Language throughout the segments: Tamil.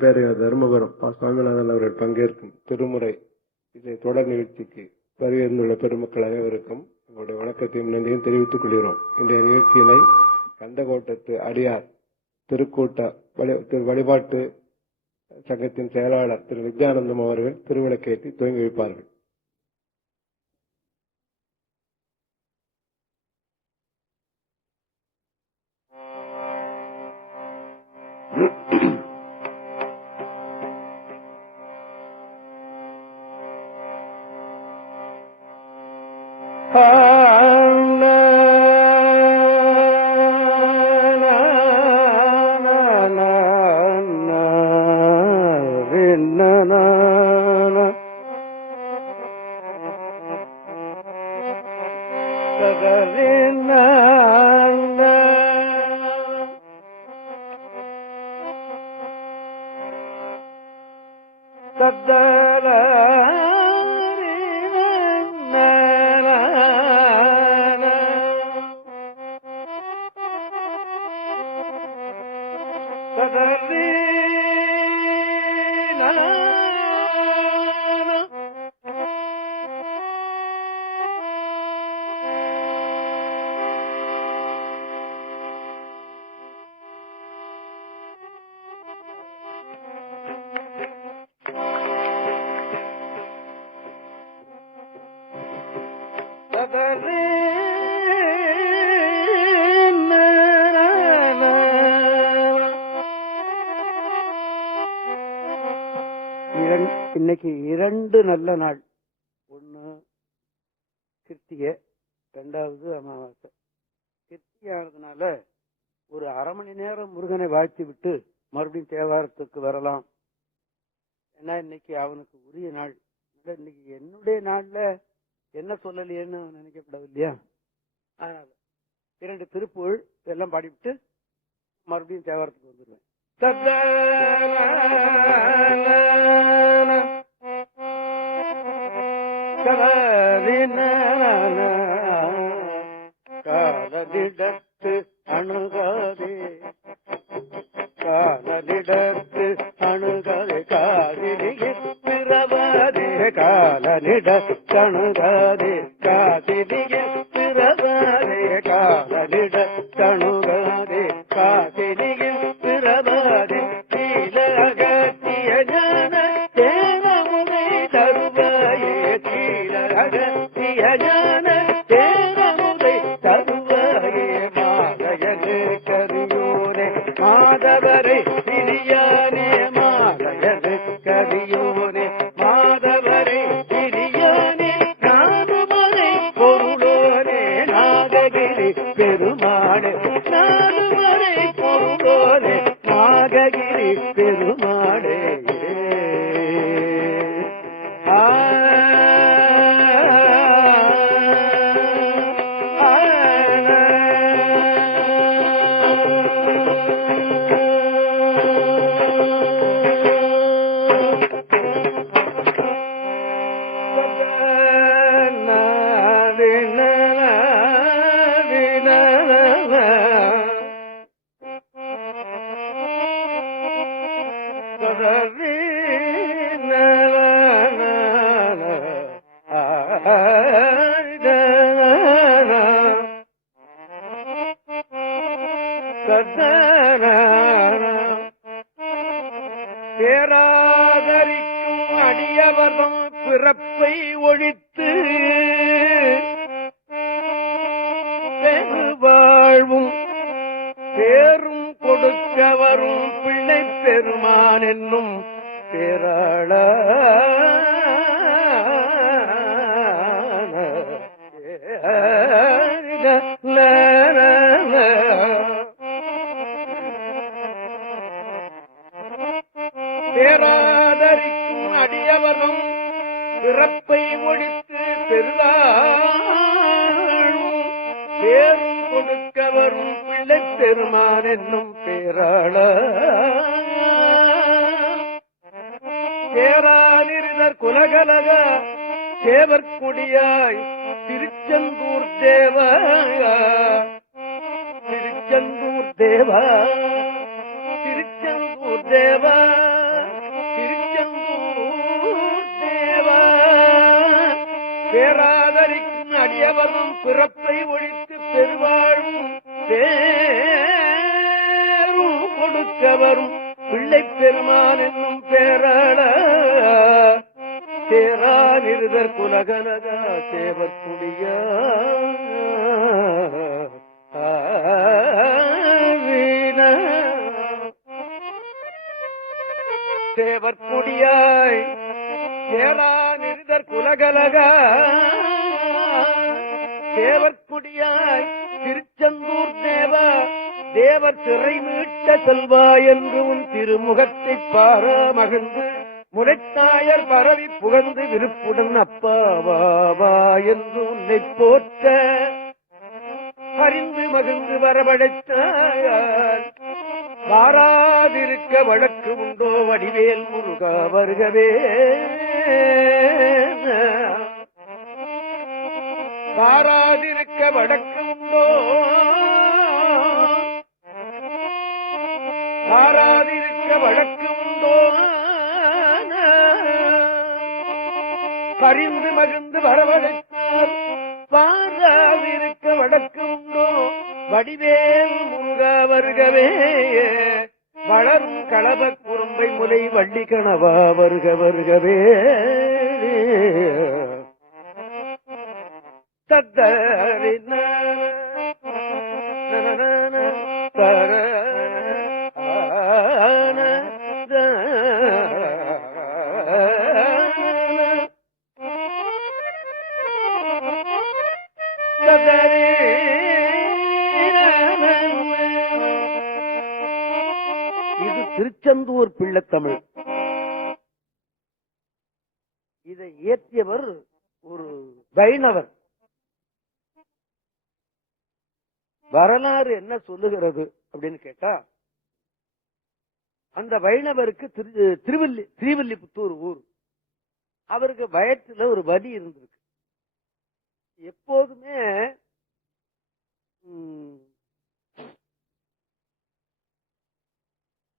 பேரையர் தருமபுரம் சுவாமிநாதன் அவர்கள் பங்கேற்கும் திருமுறை இதை தொடர் நிகழ்ச்சிக்கு வருகின்ற பெருமக்கள் அனைவருக்கும் உங்களுடைய வணக்கத்தையும் நன்றியும் தெரிவித்துக் கொள்கிறோம். இன்றைய நிகழ்ச்சியினை கந்தகோட்டத்து அடியார் திருக்கூட்ட வழிபாட்டு சங்கத்தின் செயலாளர் திரு வித்யானந்தம் அவர்கள் திருவிளக்கேற்றி துவங்கி வைப்பார்கள். இன்னைக்கு 2 நல்ல நாள். ஒண்ணு கிருத்திகை, 2வது அமாவாசை. கிருத்திகை ஆனதுனால ஒரு அரை மணி நேரம் முருகனை வாழ்த்தி விட்டு மறுபடியும் தேவாரத்துக்கு வரலாம். ஏன்னா இன்னைக்கு அவனுக்கு உரிய நாள். இன்னைக்கு என்னுடைய நாள்ல என்ன சொல்லலையேன்னு நினைக்கப்படாது இல்லையா? அதனால 2 திருப்புகழ் இதெல்லாம் பாடிவிட்டு மறுபடியும் தேவாரத்துக்கு வந்துடுவேன். காலனிடத்து அணுகாதே, காலனிடத்து அணுகாதே, காதினியில் பிறவாதே, காலனிடத்து அணுகாதே, காதினியில் பிறவாதே, காலனிடத்து அணுகாதே, காதினியில் பிறவாதே, கீழகத்திய ஞான தேவமுனை தருவாயே, கீழகத்திய ஞான தேவமுனை தருவாயே, மாலையனே கரியோனே மாதவரை பிரியானே, மாலையனே கரியோனே மாதவரை பிரியானே, நானுமறை பொருளோனே நாககிரி பெருமானே, நானுமறை பொருளோனே நாககிரி பெருமானே. பேராதரிக்கும் அடியவர்தம் பிறப்பை ஒழித்து பெருவாழ்வும் பேரும் கொடுக்க வரும் பிள்ளை பெருமான் என்னும் பேராள பேராதரிக்கும் அடியவரும் பிறப்பை ஒழித்து பெருவாழும் பேரும் கொடுக்க வரும் பிள்ளை பெருமான் என்னும் பேராள பேரானிருதர் குலகலக சேவற்குடியாய் திருச்செந்தூர் தேவா, திருச்செந்தூர் தேவா, திருச்செந்தூர் தேவா. பேராதரிக்கும் அடியவரும் பிறப்பை ஒழித்து பெருவாழும் பேரும் கொடுக்கவரும் பிள்ளை பெருமான் என்னும் பேராள சேரா நிருதர் குலகனக சேவற்குடிய சேவற்குடியாய் சேரா நிருதர் குலகலக சேவற்குடியாய் திருச்செந்தூர் தேவா தேவர் சிறை மீட்ட செல்வா என்று உன் திருமுகத்தை பார மகிழ்ந்து முறைத்தாயர் பரவி புகழ்ந்து விருப்புடன் அப்பாவா என்று உன்னை போற்ற அறிந்து மகிழ்ந்து வரவழைத்தாயார் வாராதிருக்க வழக்கு உண்டோ வடிவேல் முருகா வருகவே வாராதிருக்க வழக்கு உண்டோ வாராதிருக்க வழக்கு உண்டோ பரிந்து மகிழ்ந்து வரவழைத்தால் வாராதிருக்க வழக்கு உண்டோ வடிவேல் முருகா வருகவே வளரும் களப குறும்பை முலை வள்ளி கணவா வருக வருகவே தத்தரின தர இது திருச்செந்தூர் பிள்ளைத்தமிழ். இதை இயற்றியவர் ஒரு வைணவர். வரலாறு என்ன சொல்லுகிறது அப்படின்னு கேட்டா, அந்த வைணவருக்கு திருவில்லிபுத்தூர் ஊர். அவருக்கு வயத்துல ஒரு வலி இருந்திருக்கு. எப்போதுமே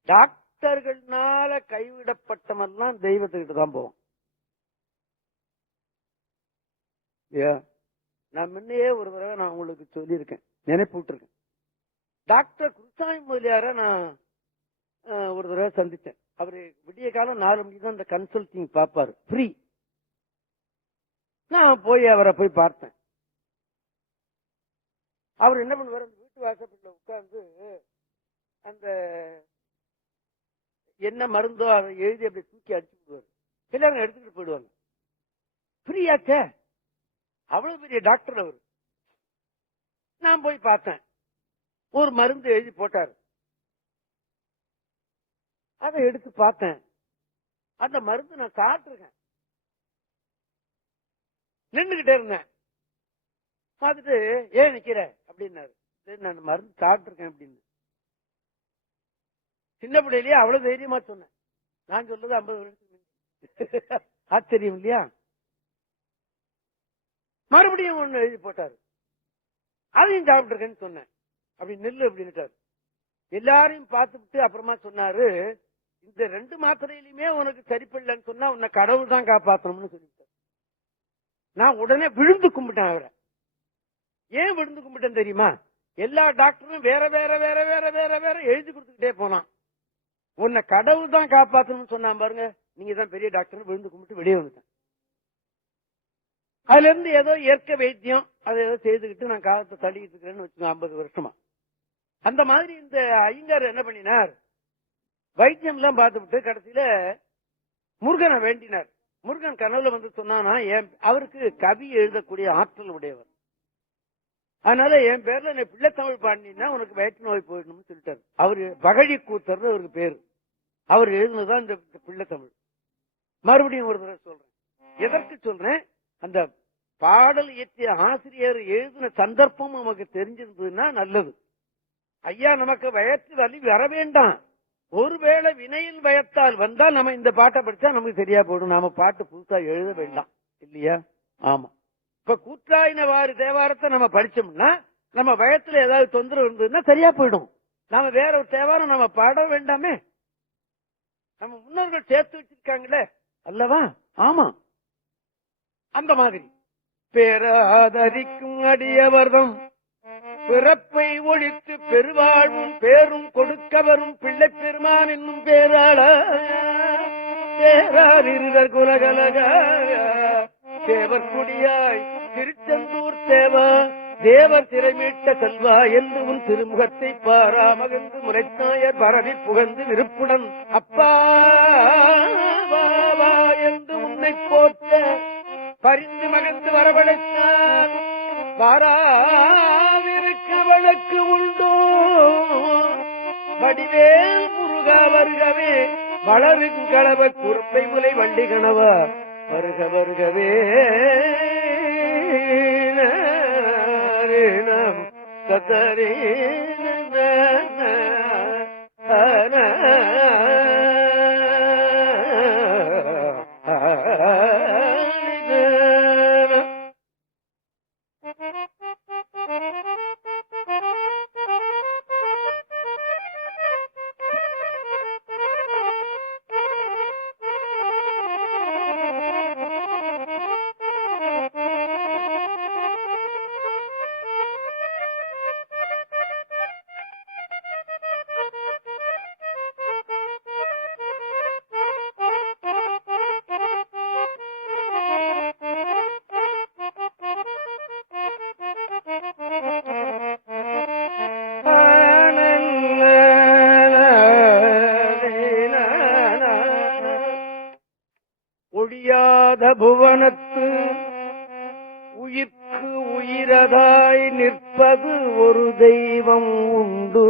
டாக்டர்கள்னால கைவிடப்பட்டவெல்லாம் தெய்வத்துக்கிட்ட தான் போவோம். நான் முன்னையே ஒரு தடவை நான் உங்களுக்கு சொல்லியிருக்கேன், நினைப்பு விட்டுருக்கேன். டாக்டர் குருசாமி முதலியார நான் ஒரு தடவை சந்திச்சேன். அவரு விடிய காலம் 4 மணிக்கு தான் இந்த கன்சல்டிங் பார்ப்பாரு, ஃப்ரீ. நான் போய் அவரை போய் பார்த்தேன். அவர் என்ன பண்ணுவார், அந்த வீட்டு வாசப்படில உட்கார்ந்து அந்த என்ன மருந்தோ அதை எழுதி அப்படி தூக்கி அடிச்சு விடுவார். எல்லாரும் எடுத்துக்கிட்டு போயிடுவாங்க. ஃப்ரீயாச்ச, அவ்வளவு பெரிய டாக்டர் அவர். நான் போய் பார்த்தேன். ஒரு மருந்து எழுதி போட்டார். அதை எடுத்து பார்த்தேன். அந்த மருந்து நான் சாப்பிட்டுருக்கேன். நின்றுகிட்டே இருந்தேன். பார்த்துட்டு ஏன் நிக்கிற அப்படின்னாரு. நான் மருந்து சாப்பிட்டுருக்கேன் அப்படின்னு. சின்ன பிள்ளையிலேயே அவ்வளவு தைரியமா சொன்னேன். நான் சொல்றது 50 வருஷத்துக்கு ஆச்சரியம் இல்லையா? மறுபடியும் ஒண்ணு எழுதி போட்டாரு. அதையும் சாப்பிட்டுருக்கேன்னு சொன்னேன். அப்படி நெல்லு அப்படின்னுட்டாரு. எல்லாரையும் பார்த்துட்டு அப்புறமா சொன்னாரு, இந்த 2 மாத்திரையிலுமே உனக்கு சரிப்படலன்னு சொன்னா உன்னை கடவுள் தான் காப்பாற்றணும்னு சொல்லிட்டாரு. நான் உடனே விழுந்து கும்பிட்டேன் அவரை. ஏன் விழுந்து கும்பிட்டேன் தெரியுமா? எல்லா டாக்டரும் வேற வேற வேற வேற வேற வேற எழுதி கொடுத்துக்கிட்டே போனான். உன்னை கடவுள் தான் காப்பாற்றணும்னு சொன்னான் பாருங்க, நீங்க தான் பெரிய டாக்டர். விழுந்து கும்பிட்டு வெளியே வந்துட்டேன். அதுல இருந்து ஏதோ இயற்கை வைத்தியம் அதை ஏதோ செய்துக்கிட்டு நான் காலத்தை தள்ளிக்கிட்டு இருக்கிறேன்னு வச்சுக்கோங்க, 50 வருஷமா. அந்த மாதிரி இந்த ஐயங்கார் என்ன பண்ணினார், வைத்தியம் எல்லாம் பார்த்துவிட்டு கடைசியில முருகனை வேண்டினார். முருகன் கனவுல வந்து சொன்னானா, அவருக்கு கவி எழுதக்கூடிய ஆற்றல் உடையவர். அதனால என் பேர்ல என்ன பிள்ளைத்தமிழ் பாண்டினா உனக்கு வயிற்று நோய் போயிடணும்னு சொல்லிட்டாரு. அவரு பகழி கூத்தர் அவருக்கு பேரு. அவர் எழுதுனதுதான் இந்த பிள்ளைத்தமிழ். மறுபடியும் ஒரு தடவை சொல்றேன். எதற்கு சொல்றேன், அந்த பாடல் இயற்றிய ஆசிரியர் எழுதின சந்தர்ப்பம் நமக்கு தெரிஞ்சிருந்ததுன்னா நல்லது. ஐயா நமக்கு வயற்று வலி வர வேண்டாம். ஒருவேளை வினையில் வயத்தால் வந்தால் நம்ம இந்த பாட்டை படிச்சா நமக்கு சரியா போடும். நாம பாட்டு புதுசா எழுத வேண்டாம் இல்லையா? ஆமா. இப்ப கூற்றாயினவாறு தேவாரத்தை நம்ம படிச்சோம்னா நம்ம வயத்துல ஏதாவது தொந்தரவு இருந்ததுன்னா சரியா போயிடும். நாம வேற ஒரு தேவாரம் நம்ம பாட வேண்டாமே. நம்ம முன்னோர்கள் சேர்த்து வச்சிருக்காங்களே அல்லவா? ஆமா. அந்த மாதிரி பேராதரிக்கும் அடியவர்தம் பிறப்பை ஒழித்து பெருவாழ்வும் பேரும் கொடுக்க வரும் பிள்ளை பெருமான் என்னும் பேராள தேராரிருதர் குலகலக தேவர் குடியாய் திருச்செந்தூர் தேவா தேவர் திரைமீட்ட செல்வா என்று உன் திருமுகத்தை பாராமகந்து முறைத்தாயர் பரவி புகழ்ந்து விருப்புடன் அப்பா வா என்று உன்னை போற்ற பரிந்து மகந்து வரவழைத்தால் வாராவிருக்க வழக்கு உண்டோ வடிவேல் முருகா வருகவே வளருங்களவ குறுப்பை முலை வள்ளி கணவா வருக வருகவே கதரே புவனத்து உயிர்க்கு உயிரதாய் நிற்பது ஒரு தெய்வம் உண்டு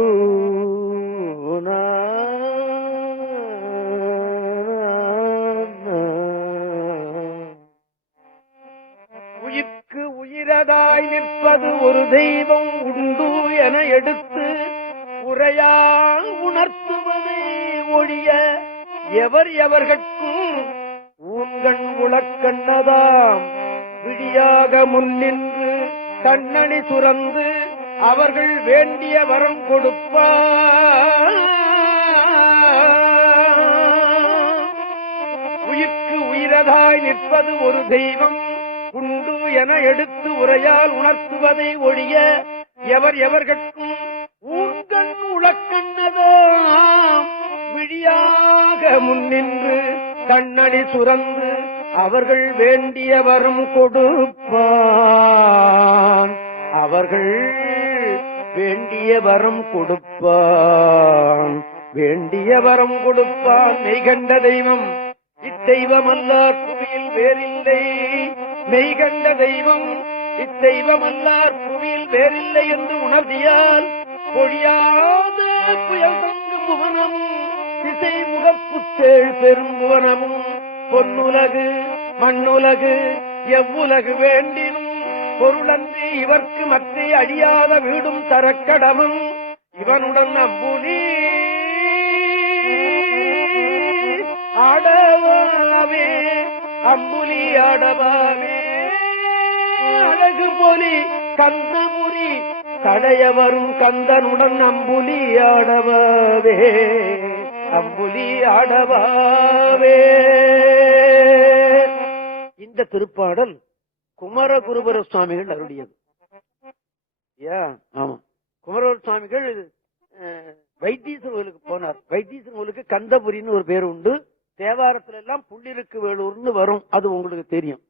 உயிர்க்கு உயிரதாய் நிற்பது ஒரு தெய்வம் உண்டு என எடுத்து உரையால் உணர்த்துவதை ஒழிய எவர் எவர்கட்கும் ஊன்கண் உளக்கண்ணதாம் விழியாக முன்னின்று கண்ணணி சுரந்து அவர்கள் வேண்டிய வரம் கொடுப்பார். உயிர்க்கு உயிரதாய் நிற்பது ஒரு தெய்வம் உண்டு என எடுத்து உரையால் உணர்த்துவதை ஒழிய எவர் எவர்கட்கும் ஊன்கண் உளக்கண்ணதாம் விழியாக முன்னின்று கண்ணடி சுரந்து அவர்கள் வேண்டிய வரம் கொடுப்பான். அவர்கள் வேண்டிய வரம் கொடுப்பான். வேண்டிய வரம் கொடுப்பான். மெய்கண்ட தெய்வம் இத்தெய்வம் அல்லார் புவியில் வேறில்லை. மெய்கண்ட தெய்வம் இத்தெய்வம் அல்லார் புவியில் வேறில்லை என்று உணர்த்தியால் பொழியாத புயல் தங்கும் புவனமும் திசை முகப்புத்தேள் பெரும் புவனமும் பொன்னுலகு மண்ணுலகு எவ்வுலகு வேண்டினும் பொருளன்றி இவர்க்கு மற்ற அழியாத வீடும் தரக்கடவும் இவனுடன் அம்புலி ஆடவாவே அம்புலி ஆடவாவே அழகு பொலி கந்தபுரி கடைய வரும் கந்தனுடன் அம்புலி ஆடவாவே அம்புலி ஆடவாவே. இந்த திருப்பாடல் குமரகுருபர சுவாமிகள் அருளியது. ஆமா, குமரகுரு சுவாமிகள் வைத்தீஸ்வரர் கோயிலுக்கு போனார். வைத்தீஸ்வரர் கோயிலுக்கு கந்தபுரின்னு ஒரு பேர் உண்டு. தேவாரத்துல எல்லாம் புள்ளிருக்கு வேலூர்னு வரும், அது உங்களுக்கு தெரியும்.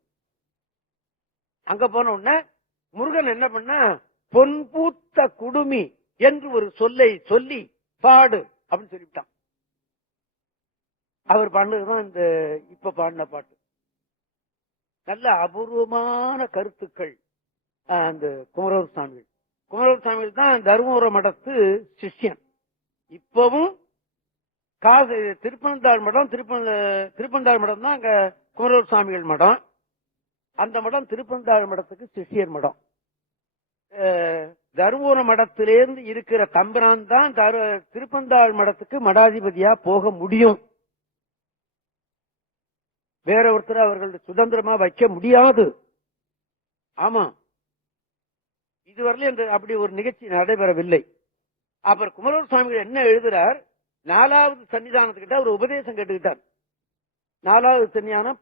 அங்க போன உடனே முருகன் என்ன பண்ண, பொன்பூத்த குடுமி என்று ஒரு சொல்லை சொல்லி பாடு அப்படின்னு சொல்லிவிட்டான். அவர் பாடினதுதான் இந்த இப்ப பாடின பாட்டு. நல்ல அபூர்வமான கருத்துக்கள். அந்த குமரகுரு சாமிகள், குமரகுரு சாமிகள் தான் தருமபுர மடத்து சிஷ்யன். இப்பவும் காசு திருப்பனந்தாள் மடம், திருப்பனந்தாள் மடம் தான் அங்க குமரகுரு சாமிகள் மடம். அந்த மடம் திருப்பனந்தாள் மடத்துக்கு சிஷ்யர் மடம். தருமபுர மடத்திலேருந்து இருக்கிற தம்பிரான் தான் திருப்பனந்தாள் மடத்துக்கு மடாதிபதியா போக முடியும். வேற ஒருத்தர் அவர்கள் சுதந்திரமா வைக்க முடியாது. ஆமா, இதுவரையிலும் அப்படி ஒரு நிகழ்ச்சி நடைபெறவில்லை. அப்புறம் குமரகுரு சுவாமிகள் என்ன எழுதுறார், 4வது சன்னிதானத்துக்கிட்ட ஒரு உபதேசம் கேட்டுக்கிட்டார். 4வது சன்னிதானம்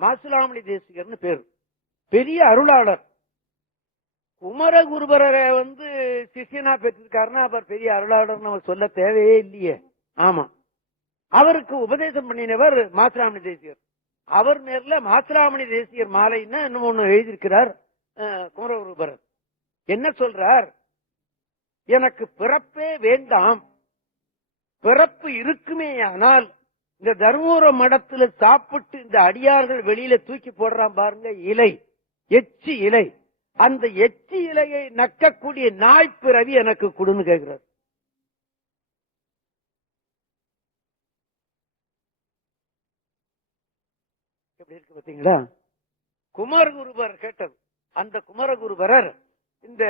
மாசிலாமணி தேசிகர்னு பேரு. பெரிய அருளாளர். குமரகுருபரரை சிஷியனா பெற்றிருக்காருன்னா அவர் பெரிய அருளாளர் நம்ம சொல்ல தேவையே இல்லையே. ஆமா, அவருக்கு உபதேசம் பண்ணினவர் மாசிலாமணி தேசியர். அவர் நேர்ல மாசிலாமணி தேசியர் மாலைன்னு இன்னும் ஒண்ணு எழுதியிருக்கிறார் குமரகுருபரர். என்ன சொல்றார்? எனக்கு பிறப்பே வேண்டாம், பிறப்பு இருக்குமே ஆனால் இந்த தர்மபுரம் மடத்துல சாப்பிட்டு இந்த அடியார்கள் வெளியில தூக்கி போடுறான் பாருங்க இலை, எச்சி இலை, அந்த எச்சி இலையை நக்கக்கூடிய நாய்ப்பிறவி எனக்கு கொடுன்னு கேட்கிறார். எப்படி இருக்கு பாத்தீங்களா? குமரகுருபர் கேட்டது. அந்த குமரகுருபரர் இந்த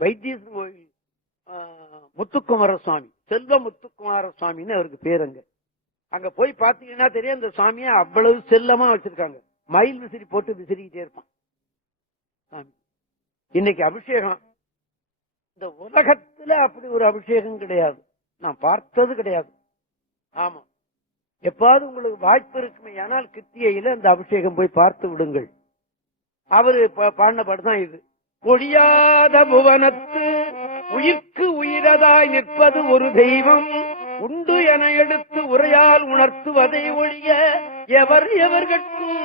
வைத்தீஸ்வரன் கோயில் முத்துக்குமார சுவாமி, செல்வ முத்துக்குமார சுவாமின்னு அவருக்கு பேருங்க. அங்க போய் பாத்தீங்கன்னா தெரியும், அந்த சுவாமியை அவ்வளவு செல்லமா வச்சிருக்காங்க. மயில் விசிறி போட்டு விசிறிக்கிட்டே இருப்பான் சாமி. இன்னைக்கு அபிஷேகம் இந்த உலகத்துல அப்படி ஒரு அபிஷேகம் கிடையாது, நான் பார்த்தது கிடையாது. ஆமா, எப்பாவது உங்களுக்கு வாய்ப்பு இருக்குமே ஆனால் கிருத்திகையில அந்த அபிஷேகம் போய் பார்த்து விடுங்கள். அவரு பாடின பாடுதான் இது. ஒழியாத புவனத்து உயிர்க்கு உயிரதாய் நிற்பது ஒரு தெய்வம் உண்டு என எடுத்து உரையால் உணர்த்துவதை ஒழிய எவர் எவர்கட்கும்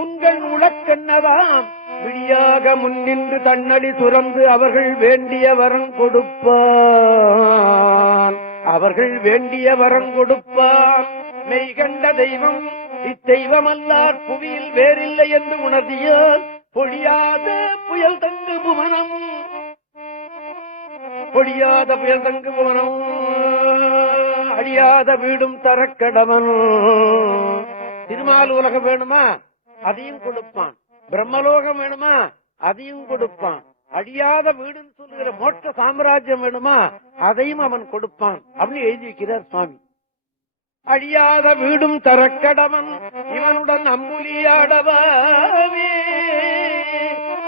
உங்கள் உளக்கண்ணதாம் விடியாக முன்னின்று தன்னடி துறந்து அவர்கள் வேண்டிய வரம் கொடுப்பான், அவர்கள் வேண்டிய வரம் கொடுப்பான். மெய்கண்ட தெய்வம் இத்தெய்வமல்லார் புவியில் வேறில்லை என்று உணர்த்தியால் பொழியாத புயல் தங்கு புவனம், பொழியாத புயல் தங்கு புவனம் அழியாத வீடும் தரக்கடவன். திருமால் உலகம் வேணுமா அதையும் கொடுப்பான், பிரம்மலோகம் வேணுமா அதையும் கொடுப்பான், அழியாத வீடுன்னு சொல்லுகிற மோட்ச சாம்ராஜ்யம் வேணுமா அதையும் அவன் கொடுப்பான் அப்படின்னு எழுதி வைக்கிறார் சுவாமி. அழியாத வீடும் தரக்கடவன் இவனுடன் அம்புலியாடவே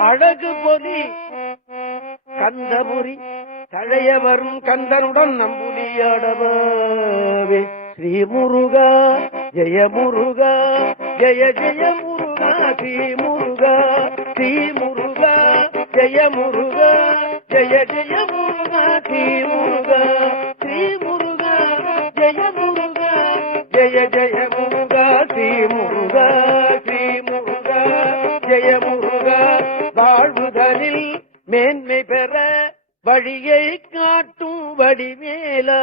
அழகு பொலி கந்தபுரி தழைய வரும் கந்தனுடன் நம்புலியாடவே. ஸ்ரீ முருகா ஜெய முருகா ஜெய ஜெய முருகா ஸ்ரீ முருகா, ஸ்ரீ முருகா ஜெய முருகா ஜெய ஜெய முருகா ஸ்ரீ முருகா, ஸ்ரீ முருகா ஜெய முருகா ஜெய ஜெய முருகா ஸ்ரீ முருகா, ஸ்ரீ முருகா ஜெய முருகா. வாழ்வுதலில் மேன்மை பெற வழியை காட்டும் வடிவேலா.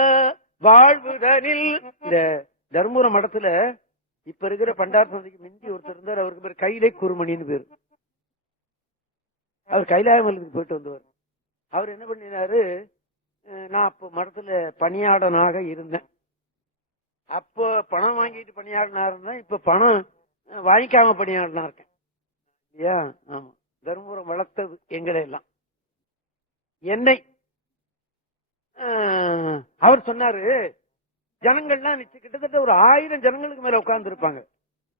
வாழ்வுதலில் இந்த தர்மபுரம் மடத்துல இப்ப இருக்கிற பண்டாரசந்திக்கு மிஞ்சி ஒருத்தர் இருந்தார், அவருக்கு பேர் கைலை குருமணின்னு பேரு. அவர் கைலாயமலுக்கு போயிட்டு வந்தவர். அவர் என்ன பண்ணினாரு, நான் அப்ப மடத்துல பணியாளனாக இருந்தேன். அப்போ பணம் வாங்கிட்டு பணியாளனா இருந்தேன், இப்ப பணம் வாங்கிக்காம பணியாளனா இருக்கேன் இல்லையா? ஆமா, தர்மபுரம் வளர்த்தது எங்களை எல்லாம், என்னை. அவர் சொன்னாரு, ஜனங்கள்லாம் கிட்டத்தட்ட ஒரு 1000 ஜனங்களுக்கு மேல உட்கார்ந்து இருப்பாங்க.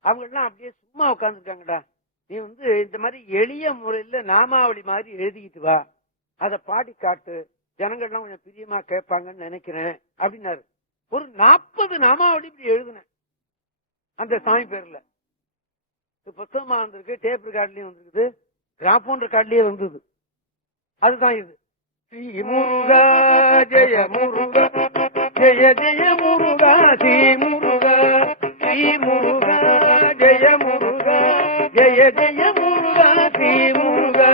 அவங்க எல்லாம் அப்படியே சும்மா உட்கார்ந்து இருக்காங்கடா, நீ இந்த மாதிரி எளிய முறையில நாமாவளி மாதிரி எழுதிக்கிட்டு வா, அதை பாடி காட்டு, ஜனங்கள்லாம் கொஞ்சம் பிரியமா கேட்பாங்கன்னு நினைக்கிறேன் அப்படின்னாரு. ஒரு 40 நாமாவளி இப்படி எழுதுனேன் அந்த சாமி பேர்ல. புத்தகமா வந்திருக்கு, டேப் ரெக்கார்ட்லயும் வந்திருக்குது, கிராபோன் ரெக்கார்ட்லயே வந்தது. அதுதான் இது. ஸ்ரீ முருகா ஜெய முருகா ஜெய ஜெய முருகா ஸ்ரீ முருகா, ஸ்ரீ முருகா ஜெய முருகா ஜெய ஜெய முருகா ஸ்ரீ முருகா.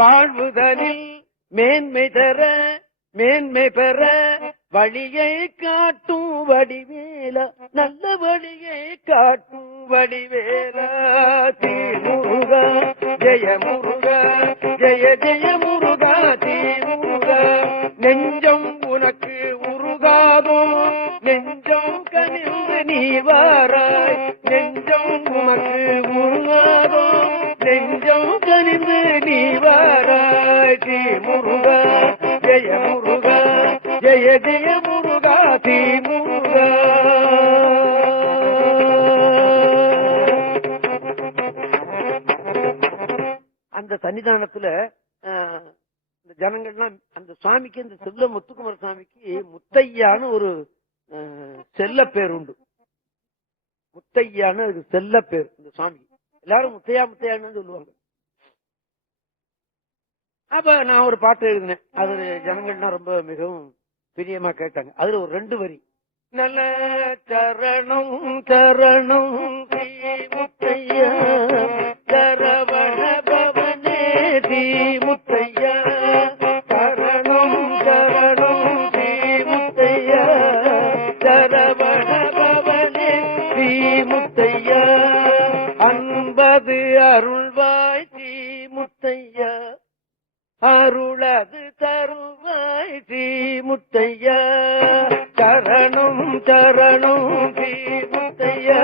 வாழ்வுதலில் மேன்மை தர மேன்மை பெற வழியை காட்டும் வடிவேலா, நல்ல வழியை காட்டும் வடிவேலா. ஸ்ரீ முருகா ஜெய முருகா ஜெய ஜெய முருகா ஸ்ரீ முருகா. நெஞ்சம் உனக்கு உருகாதோ நெஞ்சம் கனிந்து நீ வாராய், நெஞ்சம் உனக்கு உருகாதோ நெஞ்சம் கனிந்து நீ வாராய். ஸ்ரீ முருகா ஜெய முருகா ஜெய ஜெய முருகா ஸ்ரீ முருகா. அந்த சன்னிதானத்துல இந்த ஜனங்கள்லாம் அந்த சுவாமிக்கு, இந்த செல்ல முத்துக்குமார சுவாமிக்கு முத்தையான்னு ஒரு செல்ல பேர் உண்டு. முத்தையான்னு அது செல்ல பேர் இந்த சுவாமிக்கு. எல்லாரும் முத்தையா முத்தையான்னு சொல்லுவாங்க. அப்ப நான் ஒரு பாட்டு எழுதினேன். அது ஜனங்கள்லாம் ரொம்ப மிகவும் பிரியமா கேட்டாங்க. அதுல ஒரு 2 வரி, நல்ல சரணம் சரணம் ஸ்ரீ முத்தையா சரவண பவனே ஸ்ரீ முத்தையா சரணம் சரணம் ஸ்ரீ முத்தையா சரவண பவனே ஸ்ரீ முத்தையா அன்பது அருள்வாய் ஸ்ரீ முத்தையா அருளது தருவாய் ஸ்ரீ முத்தையா சரணம் சரணம் ஸ்ரீ முத்தையா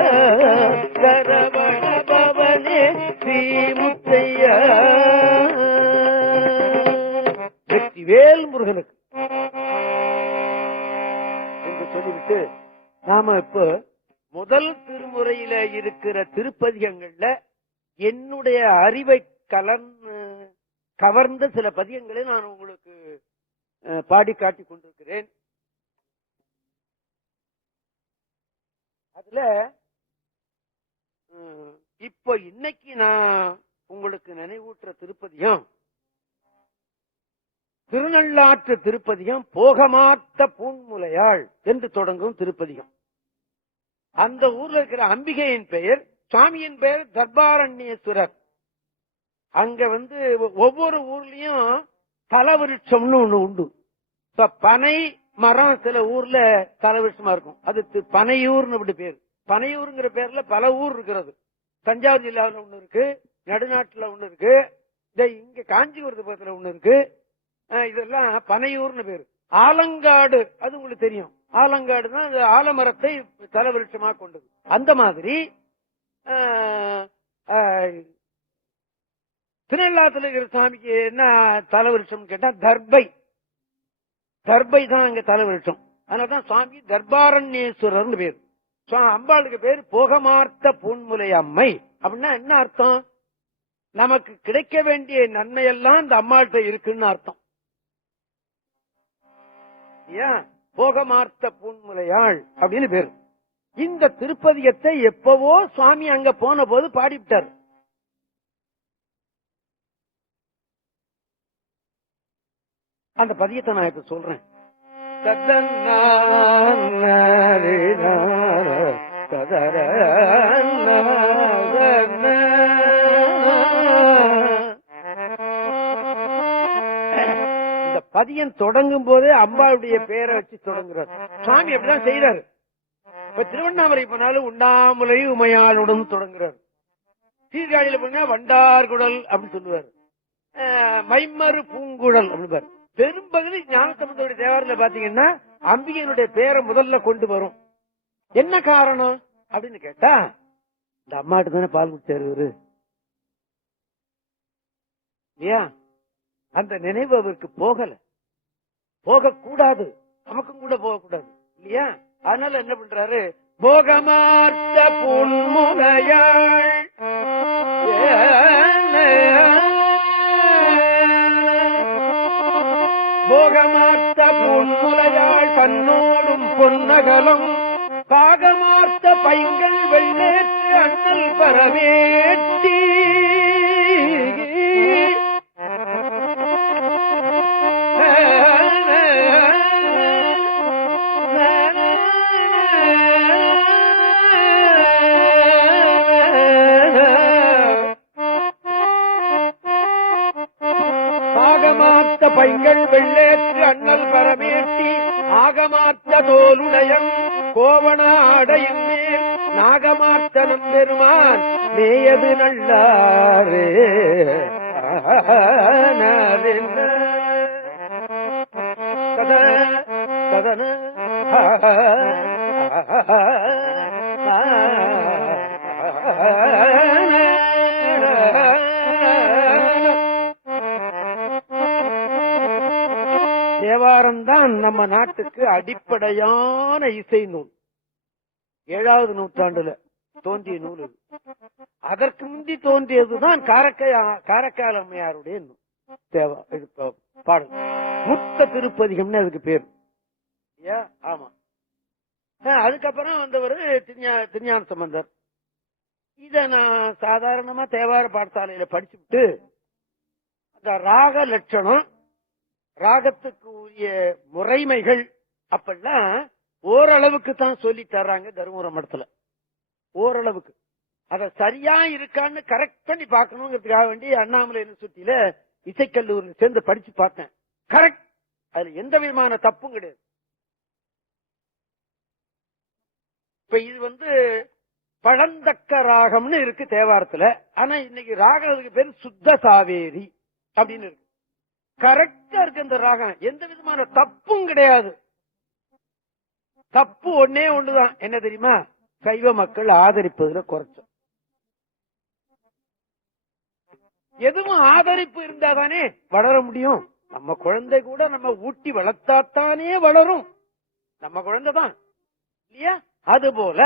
சரவண பவனே ஸ்ரீ முத்தையா. வெற்றிவேல் முருகனுக்கு என்று சொல்லிவிட்டு நாம இப்ப முதல் திருமுறையில இருக்கிற திருப்பதிகங்கள்ல என்னுடைய அறிவை கவர்ந்த சில பதியங்களை நான் உங்களுக்கு பாடி காட்டிக் கொண்டிருக்கிறேன். அதுல இப்ப இன்னைக்கு நான் உங்களுக்கு நினைவூட்டுற திருப்பதியம் திருநள்ளாற்று திருப்பதியம் போகமாத்த பூன்முலையாள் என்று தொடங்கும் திருப்பதியம். அந்த ஊர்ல இருக்கிற அம்பிகையின் பெயர், சுவாமியின் பெயர் தர்பாரண்யேஸ்வரர். அங்க ஒவ்வொரு ஊர்லயும் தலவிருட்சம்னு ஒண்ணு உண்டு. பனை மரம் சில ஊர்ல தலவிருட்சமா இருக்கும். அது பனையூர்னு அப்படி பேரு. பனையூருங்கிற பேர்ல பல ஊர் இருக்கிறது. தஞ்சாவூர் ஜில்லாவில் ஒண்ணு இருக்கு, நடுநாட்டுல ஒண்ணு இருக்கு, இங்க காஞ்சிபுரத்து பக்கத்துல ஒண்ணு இருக்கு. இதெல்லாம் பனையூர்னு பேரு. ஆலங்காடு அது உங்களுக்கு தெரியும். ஆலங்காடு தான் அந்த ஆலமரத்தை தலவிருட்சமா கொண்டது. அந்த மாதிரி திருநள்ளாத்துல இருக்கிற சாமிக்கு என்ன தலவிருட்சம் கேட்டா தர்பை. தர்பை தான் அங்க தலவிருட்சம். அதனாலதான் சுவாமி தர்பாரண்யேஸ்வரர் பேரு. அம்பாளுக்கு பேரு போகமார்த்த பூன்முலை அம்மை. அப்படின்னா என்ன அர்த்தம்? நமக்கு கிடைக்க வேண்டிய நன்மையெல்லாம் இந்த அம்மாள்கிட்ட இருக்குன்னு அர்த்தம். போகமார்த்த பூன்முலையாள் அப்படின்னு பேரு. இந்த திருப்பதியத்தை எப்பவோ சுவாமி அங்க போன போது பாடிவிட்டார். அந்த பதியத்தை நான் இப்ப சொல்றேன். இந்த பதியம் தொடங்கும் போதே அம்பாளுடைய பேரை வச்சு தொடங்குறார். சுவாமி அப்படிதான் செய்யறாரு. இப்ப திருவண்ணாமலை போனாலும் உண்ணாமுலை உமையாளுடன் தொடங்குறாரு. சீர்காழியில போனா வண்டார்குடல் அப்படின்னு சொல்லுவாரு. மைமறு பூங்குழல் அப்படிப்பாரு. பெரும்பகுதி ஞானசம்பந்தருடைய தேவாரத்துல பாத்தீங்கன்னா அம்பிகையினுடைய பேரை முதல்ல கொண்டு வரும். என்ன காரணம் அப்படின்னு கேட்டா, இந்த அம்மாட்டு தானே பால் குடிச்சாரு இல்லையா? அந்த நினைவு அவருக்கு போகல, போகக்கூடாது, நமக்கும் கூட போகக்கூடாது இல்லையா? அதனால என்ன பண்றாரு, போகமார்த்த பொன்முலையாள் போகமார்த்த பொன்முலையாள் தன்னோடும் பொன்னகலம் பாகமார்த்த பைங்கள் வெள்ளேற்று அண்ணல் பரவேற்றி பைங்கள் வெள்ளேற்று அண்ணல் பரமேற்றி ஆகமார்த்த தோலுடையன் கோவனாடையின் மேல் நாகமார்த்தனம் பெருமான் மேயது நல்லாரே. சதன தேவாரம் தான் நம்ம நாட்டுக்கு அடிப்படையான இசை நூல். 7வது நூற்றாண்டுல தோன்றிய நூல். அதற்கு முந்தி தோன்றியதுதான் காரைக்கால் அம்மையாருடைய பாடல். முத்த திருப்பதிகம்னு அதுக்கு பேர். ஆமா. அதுக்கப்புறம் வந்தவர் திருஞான சம்பந்தர். இத நான் சாதாரணமா தேவார பாடசாலையில படிச்சுட்டு அந்த ராக லட்சணம், ராகத்துக்கு உரிய முறைமைகள் அப்பெல்லாம் ஓரளவுக்கு தான் சொல்லி தர்றாங்க தருமபுரம் மடத்துல. ஓரளவுக்கு அத சரியா இருக்கான்னு கரெக்ட் பண்ணி பார்க்கணுங்கிறதுக்காக வேண்டி அண்ணாமலை யூனிவர்சிட்டியில இசைக்கல்லூரில் சேர்ந்து படிச்சு பார்த்தேன். கரெக்ட், அதுல எந்த விதமான தப்பும் கிடையாது. இப்ப இது பழந்தக்க ராகம்னு இருக்கு தேவாரத்துல. ஆனா இன்னைக்கு ராகத்துக்கு பேரு சுத்த சாவேரி அப்படின்னு இருக்கு. கரெக்டா இருக்கு இந்த ராகம், எந்த விதமான தப்பும் கிடையாது. தப்பு ஒன்னே ஒண்ணுதான், என்ன தெரியுமா? சைவ மக்கள் ஆதரிப்பதுல குறைச்சோம். எதுவும் ஆதரிப்பு இருந்தாதானே வளர முடியும். நம்ம குழந்தை கூட நம்ம ஊட்டி வளர்த்தாத்தானே வளரும். நம்ம குழந்தை தான் இல்லையா? அது போல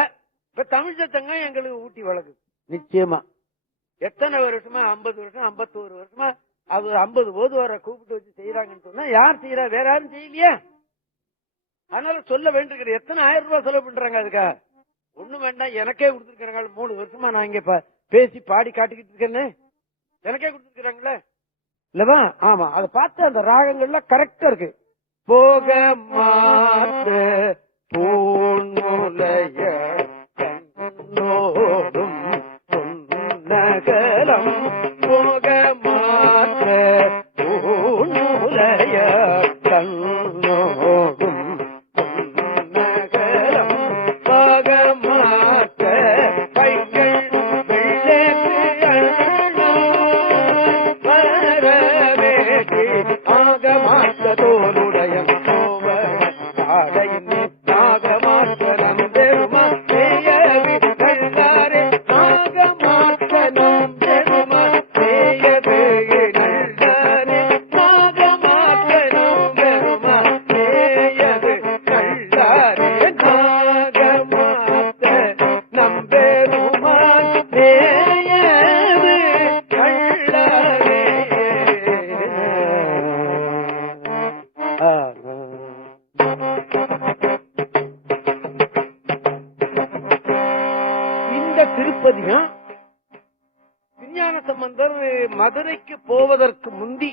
இப்ப தமிழ் சத்தங்க எங்களுக்கு ஊட்டி வளர்க்குது. நிச்சயமா எத்தனை வருஷமா, 50 வருஷம் 51 வருஷமா அது 50 போது வர கூப்பிட்டு வச்சு செய்யறாங்கன்னு சொன்னா யார் செய்யறா? வேற யாரும் செய்யலையா? அதனால சொல்ல வேண்டியிருக்கிற எத்தனை 1000 ரூபாய் செலவு பண்றாங்க அதுக்கா? ஒண்ணு வேண்டாம், எனக்கே கொடுத்துருக்காங்க. 3 வருஷமா நான் இங்க பேசி பாடி காட்டிக்கிட்டு இருக்கேன்னு எனக்கே கொடுத்துருக்காங்களே இல்லவா? ஆமா, அதை பார்த்து அந்த ராகங்கள்லாம் கரெக்டா இருக்கு. போக மாத்து பூநூலைய கண்ணோடும் பொன்னகலம், போக மாத்த பூநூலைய கண்ணோடும் பொன்னகலம், போக மாத்த கைகள் ஆக மாற்ற தோளுடைய ஆடையின் ஆக மாற்ற நம்பெருமா செய்யவி கண்டாரே, ஆக மாற்ற நம்பெருமா செய்யது கண்டாரே, ஆக மாற்ற நம்பெருமா செய்யது கண்டாரே, ஆக மாற்ற நம்பெருமா செய்யது கண்டாரே. இந்த திருப்பதிகம் திருஞான சம்பந்தர் மதுரைக்கு போவதற்கு முந்தி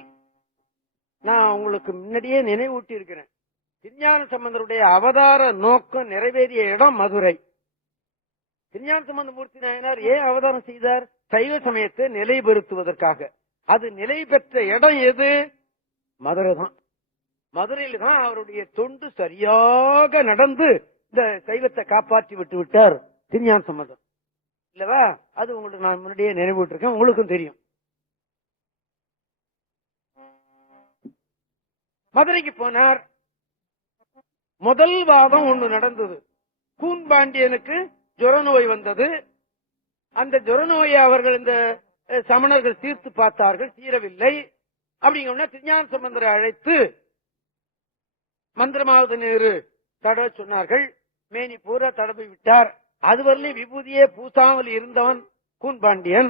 நான் உங்களுக்கு முன்னாடியே நினைவூட்டி இருக்கிறேன். திருஞான சம்பந்தருடைய அவதார நோக்கம் நிறைவேறிய இடம் மதுரை. திருஞான சம்பந்தமூர்த்தி நாயனார் ஏன் அவதாரம் செய்தார்? சைவ சமயத்தை நிலைபெறுத்துவதற்காக. அது நிலை பெற்ற இடம் எது? மதுரை தான். மதுரையில தான் அவருடைய தொண்டு சரியாக நடந்து இந்த சைவத்தை காப்பாற்றி விட்டு விட்டார் திருஞான சம்பந்தர் இல்லவா? அது உங்களுக்கு நான் முன்னாடியே நினைவூட்டிருக்கேன், உங்களுக்கும் தெரியும். மதுரைக்கு போனார். முதல் வாதம் ஒண்ணு நடந்தது. கூன்பாண்டியனுக்கு ஜுர நோய் வந்தது. அந்த ஜுர நோயை அவர்கள் இந்த சமணர்கள் தீர்த்து பார்த்தார்கள், தீரவில்லை. அப்படிங்கன்னா திருஞான சம்பந்தரை அழைத்து மந்திரமாவது நேரு தட சொன்னார்கள். மேனி பூரா தடவி விட்டார். அதுவரையிலும் விபூதியே பூசாமல் இருந்தவன் கூன்பாண்டியன்